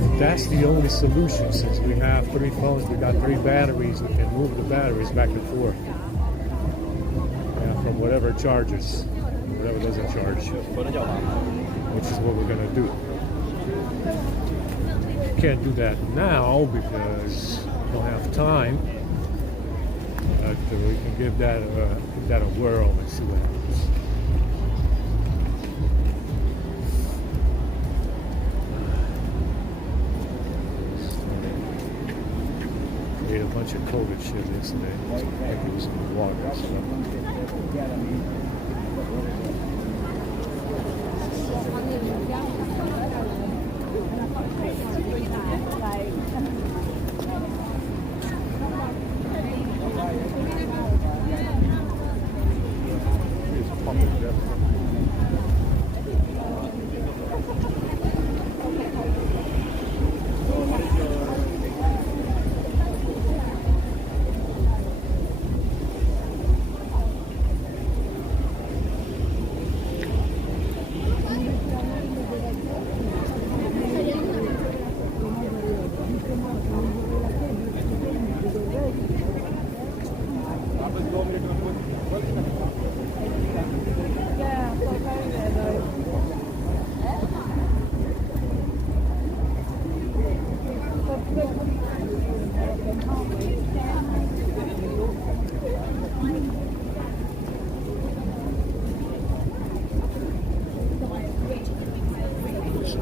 But that's the only solution since we have 3 phones, we got 3 batteries, we can move the batteries back and forth. From whatever charges, whatever doesn't charge, which is what we're going to do. Can't do that now because we don't have time. But we can give that a whirl and see what happens. Ate a bunch of COVID shit yesterday. I think it was in the water. So.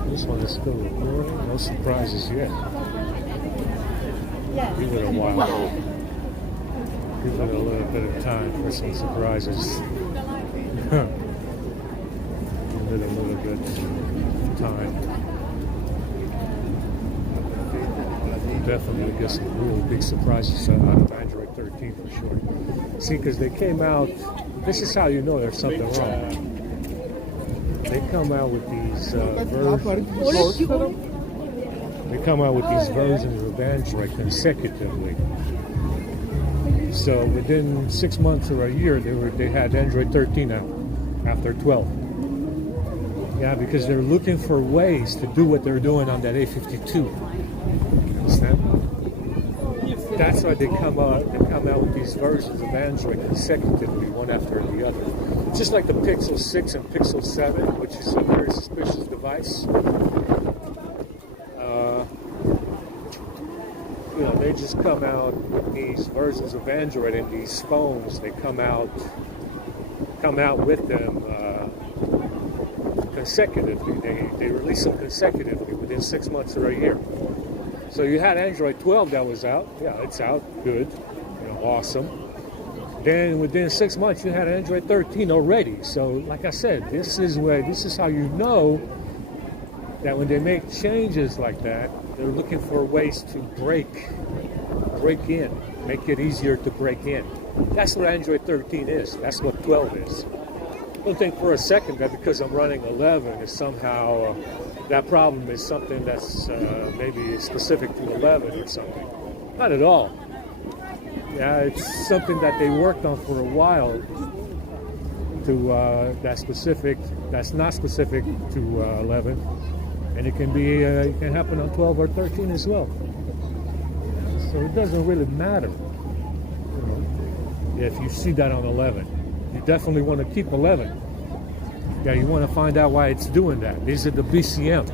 This one is still recording. No surprises yet. Give it a while. Give it a little bit of time for some surprises. Give it a little bit of time. Definitely get some real big surprises out of Android 13 for sure. See, because they came out, this is how you know there's something wrong. They come out with these versions. They come out with these versions of Android consecutively. So within 6 months or a year, they had Android 13 out after 12. Yeah, because they're looking for ways to do what they're doing on that A52. Understand? That's why they come out with these versions of Android consecutively, one after the other. Just like the Pixel 6 and Pixel 7, which is a very suspicious device. They just come out with these versions of Android in these phones. They come out with them consecutively. They release them consecutively within 6 months or a year. So you had Android 12 that was out. Yeah, it's out. Good. Awesome. Then within 6 months you had Android 13 already. So like I said, this is how you know that when they make changes like that, they're looking for ways to break in, make it easier to break in. That's what Android 13 is. That's what 12 is. Don't think for a second that because I'm running 11 is somehow that problem is something that's maybe specific to 11 or something. Not at all. Yeah, it's something that they worked on for a while to that's not specific to 11, and it can happen on 12 or 13 as well. So it doesn't really matter if you see that on 11. You definitely want to keep 11. Yeah, you want to find out why it's doing that. Is it the BCM?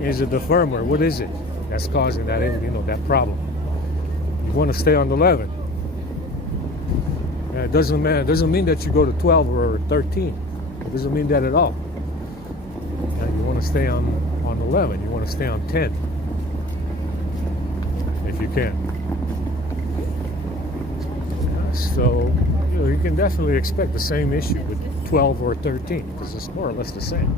Is it the firmware? What is it that's causing that, that problem? You want to stay on the 11. Yeah, it doesn't mean that you go to 12 or 13. It doesn't mean that at all. Yeah, you want to stay on 11. You want to stay on 10 if you can. So you can definitely expect the same issue with 12 or 13 because it's more or less the same.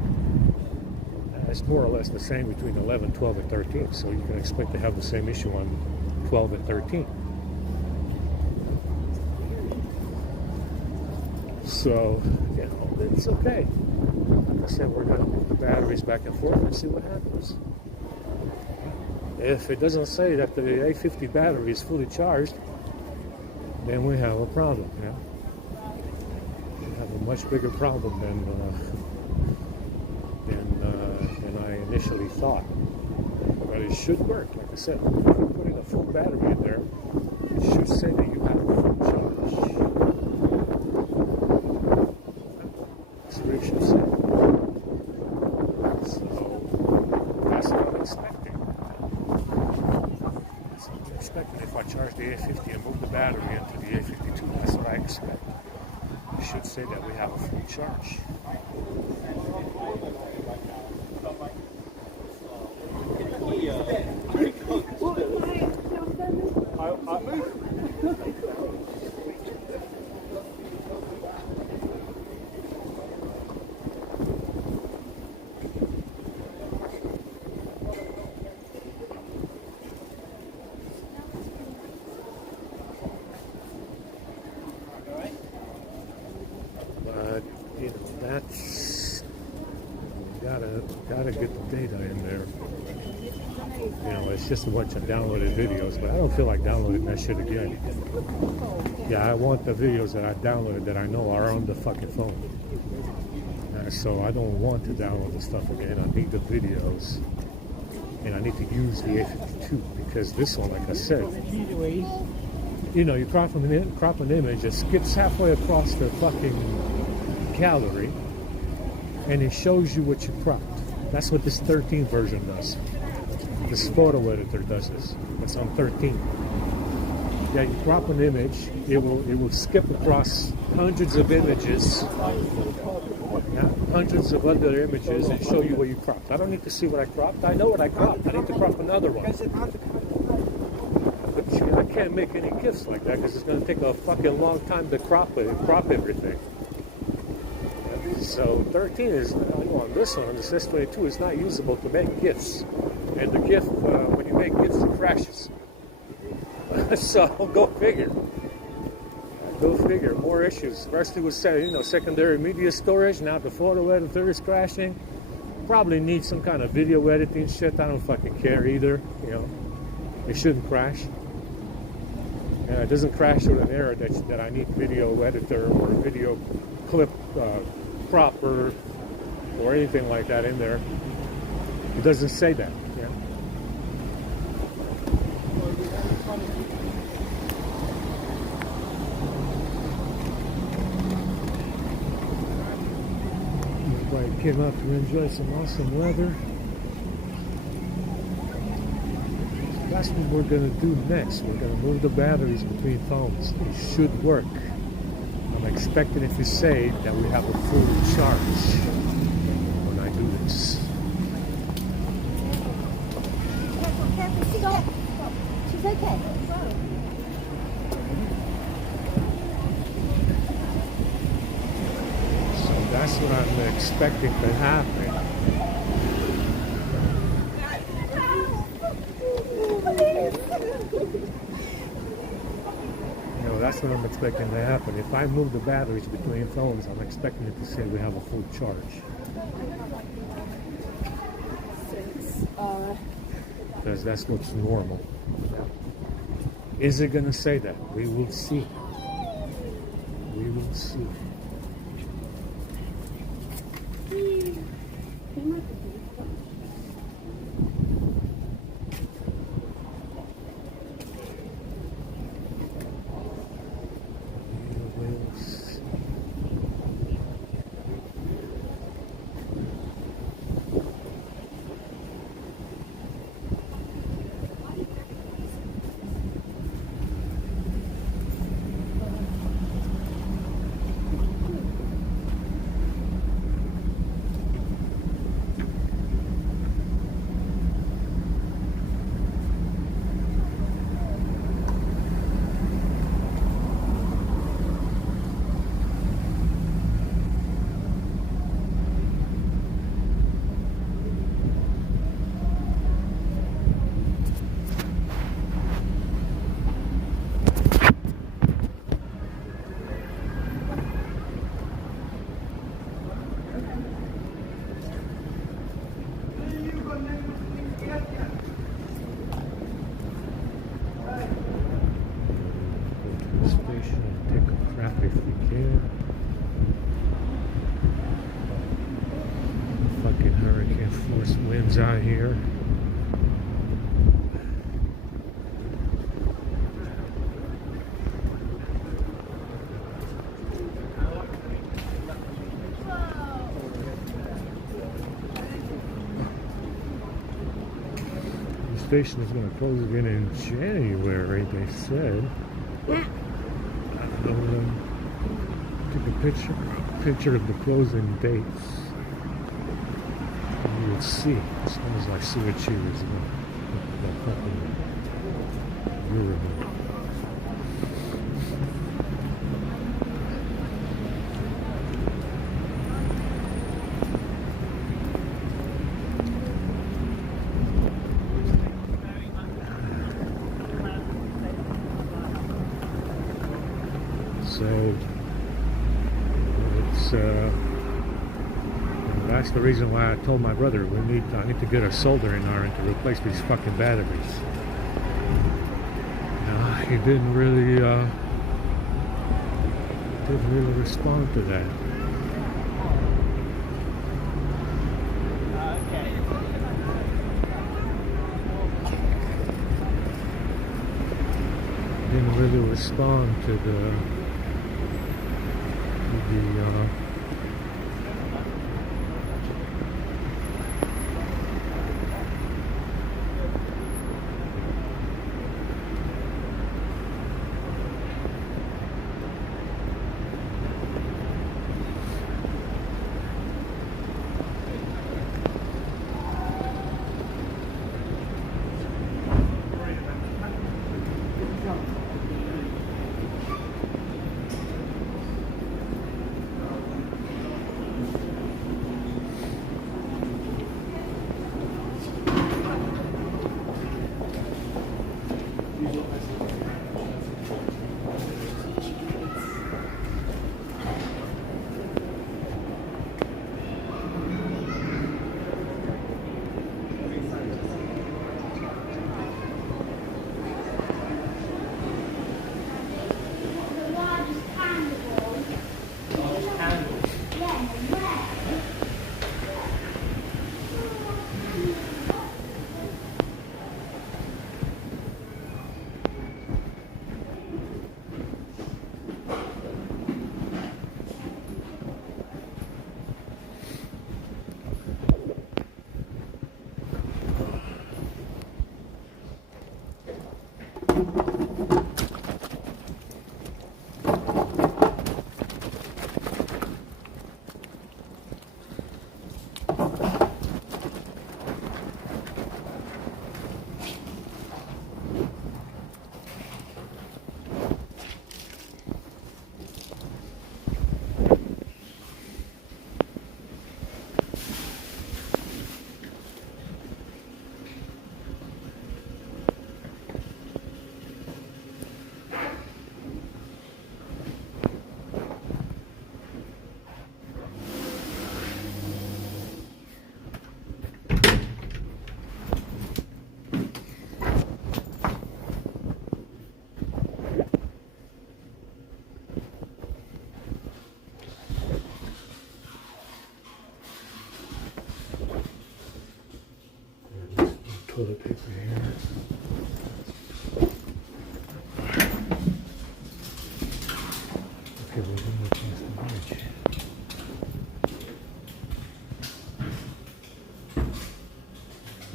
It's more or less the same between 11, 12, and 13. So you can expect to have the same issue on 12 and 13. So, it's okay. Like I said, we're going to move the batteries back and forth and see what happens. If it doesn't say that the A50 battery is fully charged, then we have a problem, We have a much bigger problem than I initially thought. But it should work, like I said. If you're putting a full battery in there, it should say that you have a full charge. That's what it should say. So that's what I'm expecting. That's what I'm expecting. If I charge the A50 and move the battery into the A52, that's what I expect. It should say that we have a full charge. That's gotta get the data in there. It's just a bunch of downloaded videos, but I don't feel like downloading that shit again. Yeah, I want the videos that I downloaded that I know are on the fucking phone. So I don't want to download the stuff again. I need the videos, and I need to use the A52 because this one, like I said, you crop an image, it skips halfway across the fucking gallery, and it shows you what you cropped. That's what this 13 version does. This photo editor does this. It's on 13. Yeah, you crop an image, it will skip across hundreds of images, hundreds of other images, and show you what you cropped. I don't need to see what I cropped. I know what I cropped. I need to crop another one. But I can't make any GIFs like that because it's going to take a fucking long time to crop everything. So 13 is, on this one, on the S22, is not usable to make GIFs. And the GIF, when you make GIFs, it crashes. So go figure. Go figure. More issues. First it was secondary media storage. Now the photo editor is crashing. Probably need some kind of video editing shit. I don't fucking care either. It shouldn't crash. And it doesn't crash with an error that I need video editor or video clip proper or anything like that in there. It doesn't say that. Everybody came out to enjoy some awesome weather. That's what we're going to do next. We're going to move the batteries between phones. It should work. I'm expecting it to say that we have a full charge when I do this. Stop. She's okay. So that's what I'm expecting to happen. That's what I'm expecting to happen. If I move the batteries between phones, I'm expecting it to say we have a full charge. Because that's what's normal. Is it going to say that? We will see. We will see. here. Fucking hurricane force winds out here. The station is going to close again in January, they said. Took a picture of the closing dates. You would see, as soon as I see what she was doing. That fucking Euro. So it's that's the reason why I told my brother I need to get a soldering iron to replace these fucking batteries. He didn't really respond to that. Didn't really respond to the toilet paper here. Okay, we're going to cross the bridge.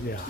Yeah.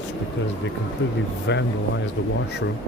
much because they completely vandalized the washroom.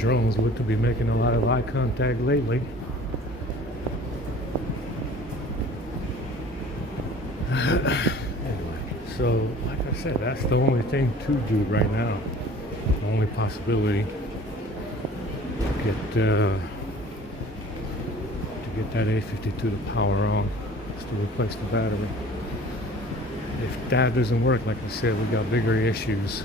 Drones look to be making a lot of eye contact lately. Anyway, so like I said, that's the only thing to do right now. The only possibility to get that A52 to power on is to replace the battery. If that doesn't work, like I said, we got bigger issues.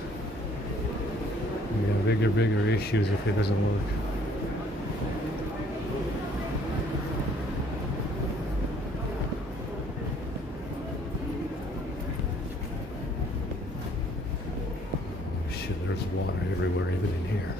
We got bigger issues if it doesn't work. Oh shit, there's water everywhere, even in here.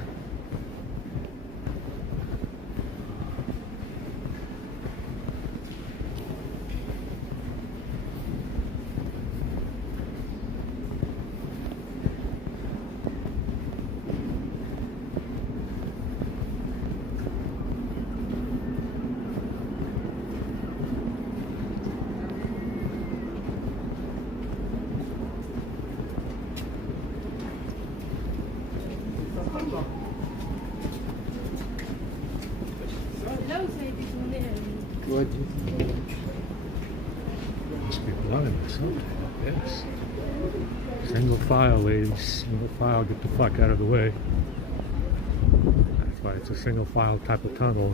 Must be blind or something. Yes. Single file, ladies. Single file. Get the fuck out of the way. That's why it's a single file type of tunnel.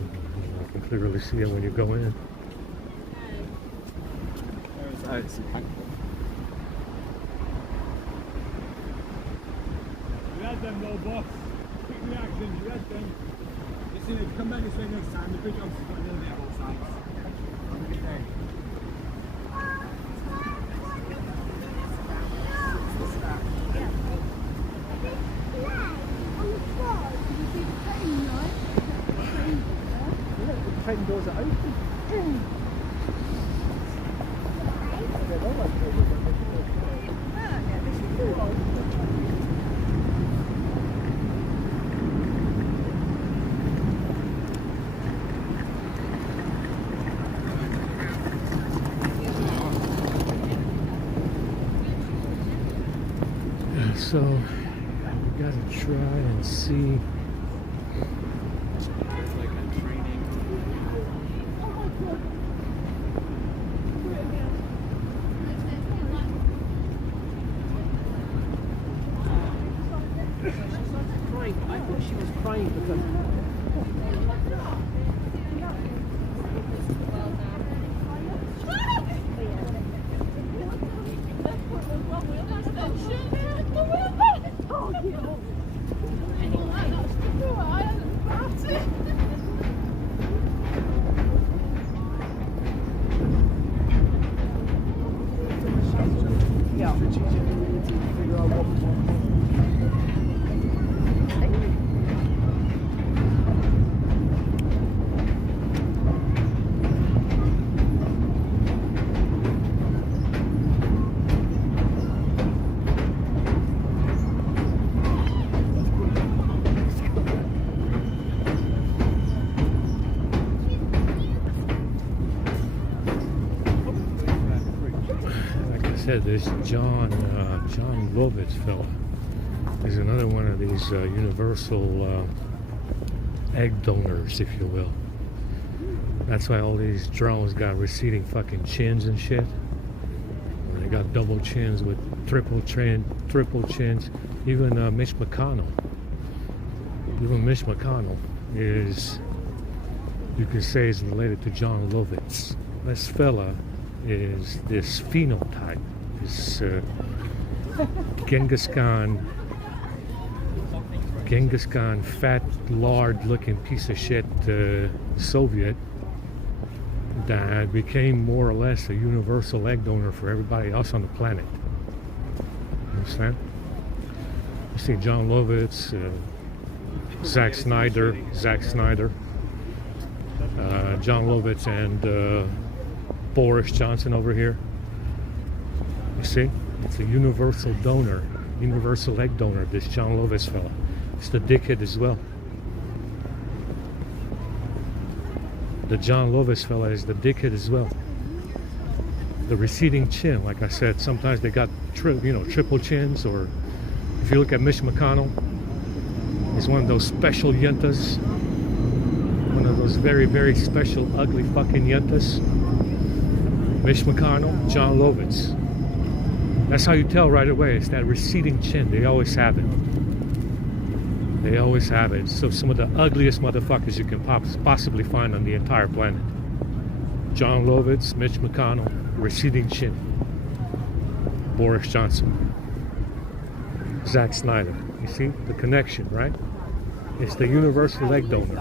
You can clearly see it when you go in. We had them though, boss. Quick reactions, we had them. Listen, if you come back this way next time, the big officer's got a little bit of both sides. Have a good day. The train doors are open. So we gotta try and see. It's like a training. I thought she was crying because said, this John Lovitz fella is another one of these universal egg donors, if you will. That's why all these drones got receding fucking chins and shit. They got double chins with triple chins. Even Mitch McConnell. Even Mitch McConnell is you could say is related to John Lovitz. This fella is this phenotype, this Genghis Khan, fat, lard-looking piece of shit Soviet that became more or less a universal egg donor for everybody else on the planet. Understand? You see John Lovitz, Zack Snyder, John Lovitz and Boris Johnson over here. You see? It's a universal donor, universal egg donor, this John Lovitz fella. It's the dickhead as well. The John Lovitz fella is the dickhead as well. The receding chin, like I said, sometimes they got triple chins, or if you look at Mitch McConnell, he's one of those special yentas. One of those very, very special, ugly fucking yentas. Mitch McConnell, John Lovitz. That's how you tell right away. It's that receding chin. They always have it. They always have it. So some of the ugliest motherfuckers you can possibly find on the entire planet. John Lovitz, Mitch McConnell, receding chin. Boris Johnson. Zack Snyder. You see the connection, right? It's the universal egg donor.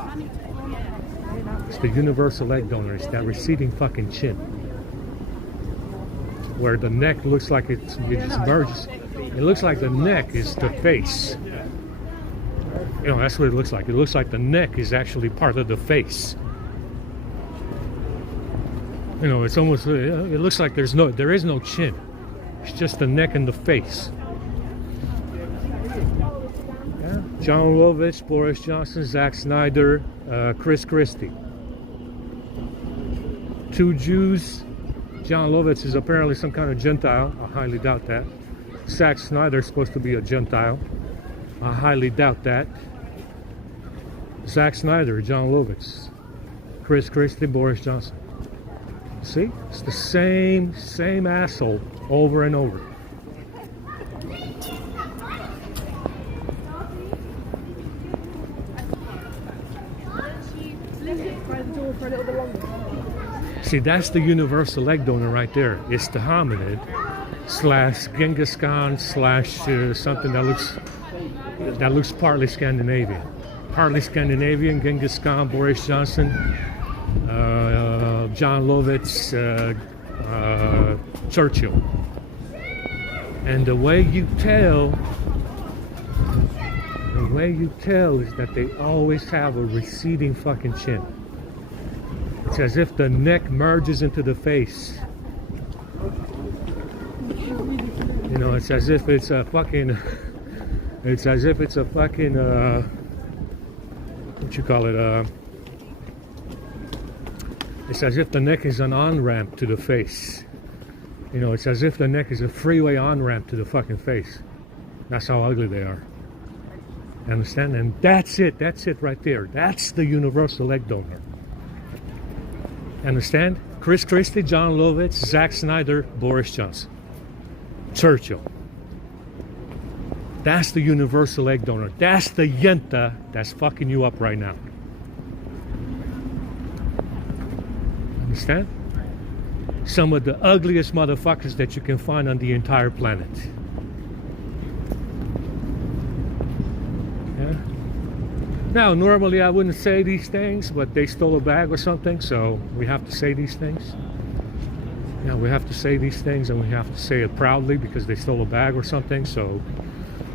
It's the universal egg donor. It's that receding fucking chin. Where the neck looks like it just merges. It looks like the neck is the face. You know, that's what it looks like. It looks like the neck is actually part of the face. You know, it's almost, it looks like there is no chin. It's just the neck and the face. Yeah. John Lovitz, Boris Johnson, Zack Snyder, Chris Christie. 2 Jews. John Lovitz is apparently some kind of Gentile. I highly doubt that. Zack Snyder is supposed to be a Gentile. I highly doubt that. Zack Snyder, John Lovitz. Chris Christie, Boris Johnson. See? It's the same asshole over and over. See, that's the universal egg donor right there. It's the hominid slash Genghis Khan slash something that looks partly Scandinavian. Partly Scandinavian, Genghis Khan, Boris Johnson, John Lovitz, Churchill. And the way you tell is that they always have a receding fucking chin. It's as if the neck merges into the face. You know, it's as if it's a fucking, what you call it, it's as if the neck is an on-ramp to the face. You know, it's as if the neck is a freeway on-ramp to the fucking face. That's how ugly they are. Understand? And that's it right there. That's the universal egg donor. Understand? Chris Christie, John Lovitz, Zack Snyder, Boris Johnson. Churchill. That's the universal egg donor. That's the yenta that's fucking you up right now. Understand? Some of the ugliest motherfuckers that you can find on the entire planet. Yeah? Now, normally I wouldn't say these things, but they stole a bag or something, so we have to say these things. Yeah, we have to say these things, and we have to say it proudly because they stole a bag or something, so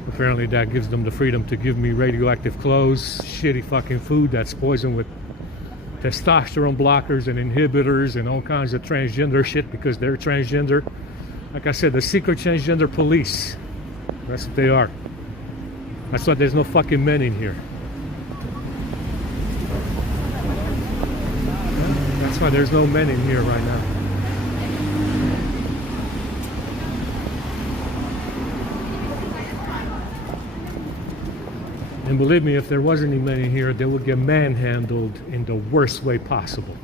apparently that gives them the freedom to give me radioactive clothes, shitty fucking food that's poisoned with testosterone blockers and inhibitors and all kinds of transgender shit because they're transgender. Like I said, the secret transgender police. That's what they are. That's why there's no fucking men in here. That's why there's no men in here right now. And believe me, if there wasn't any men in here, they would get manhandled in the worst way possible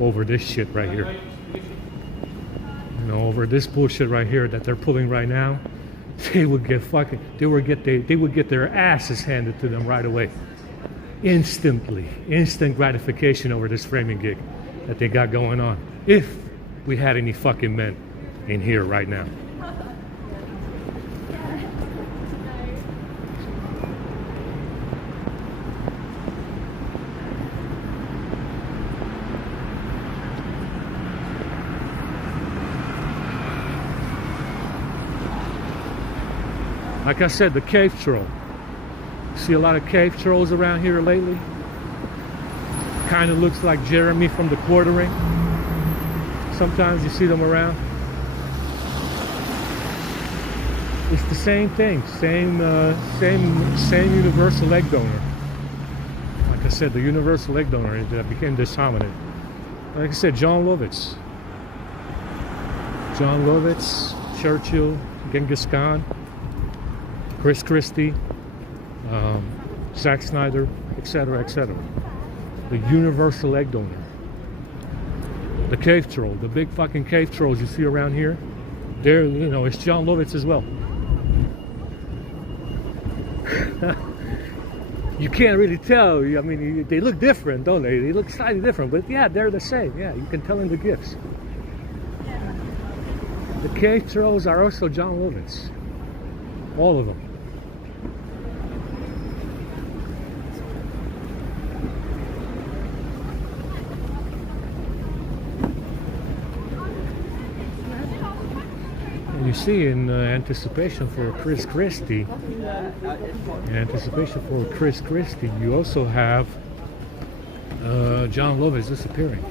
over this shit right here. You know, over this bullshit right here that they're pulling right now, they would get their asses handed to them right away. instantly, instant gratification over this framing gig that they got going on. If we had any fucking men in here right now. Like I said, the cave troll. See a lot of cave trolls around here lately. Kind of looks like Jeremy from the Quartering. Sometimes you see them around. It's the same thing, same universal egg donor. Like I said, the universal egg donor that became this hominid. Like I said, John Lovitz, Churchill, Genghis Khan, Chris Christie, Zack Snyder, etc., etc. The universal egg donor. The cave troll, the big fucking cave trolls you see around here, they're, you know, it's John Lovitz as well. You can't really tell. I mean, they look different, don't they? They look slightly different, but yeah, they're the same. Yeah, you can tell in the gifts. The cave trolls are also John Lovitz. All of them. You see, in anticipation for Chris Christie, you also have John Lovitz disappearing.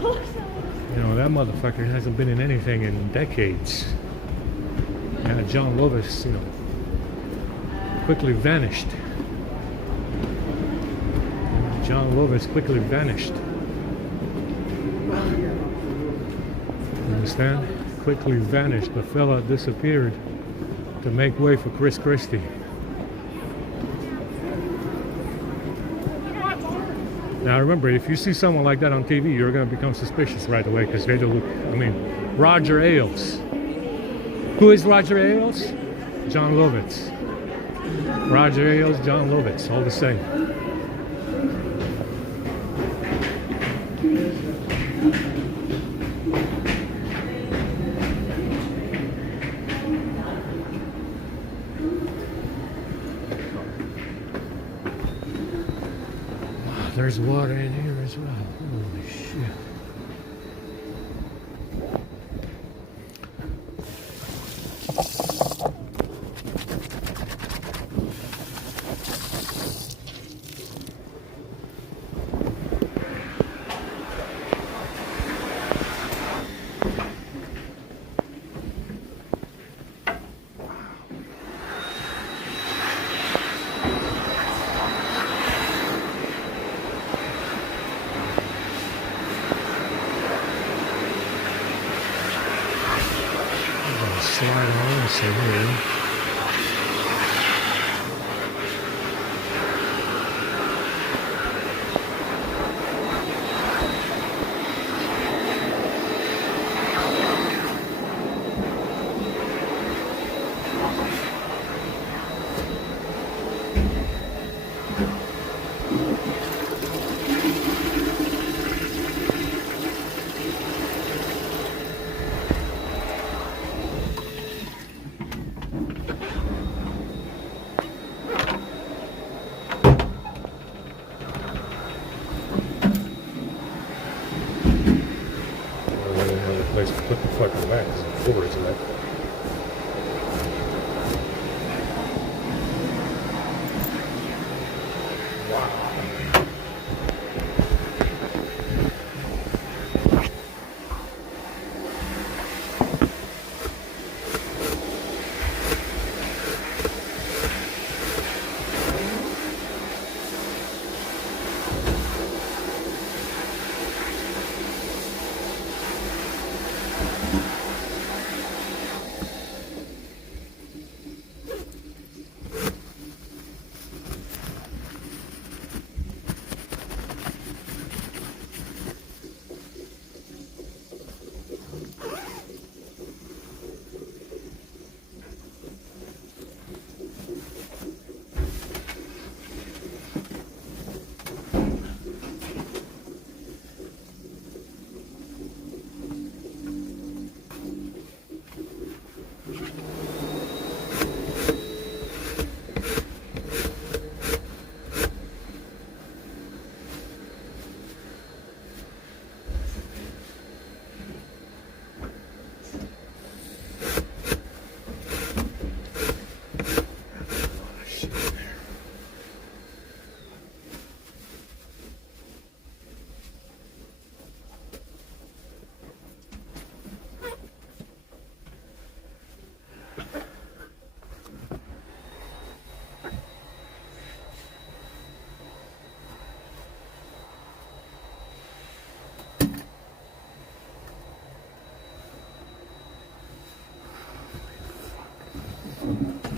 You know, that motherfucker hasn't been in anything in decades. And John Lovitz, you know, quickly vanished. John Lovitz quickly vanished. You understand? Quickly vanished. The fella disappeared to make way for Chris Christie. Now remember, if you see someone like that on TV, you're going to become suspicious right away because they don't look. I mean, Roger Ailes. Who is Roger Ailes? John Lovitz. Roger Ailes, John Lovitz, all the same. There's water in here as well. Holy shit. Slide on so here. Place to put the fucking wax over it tonight. awesome.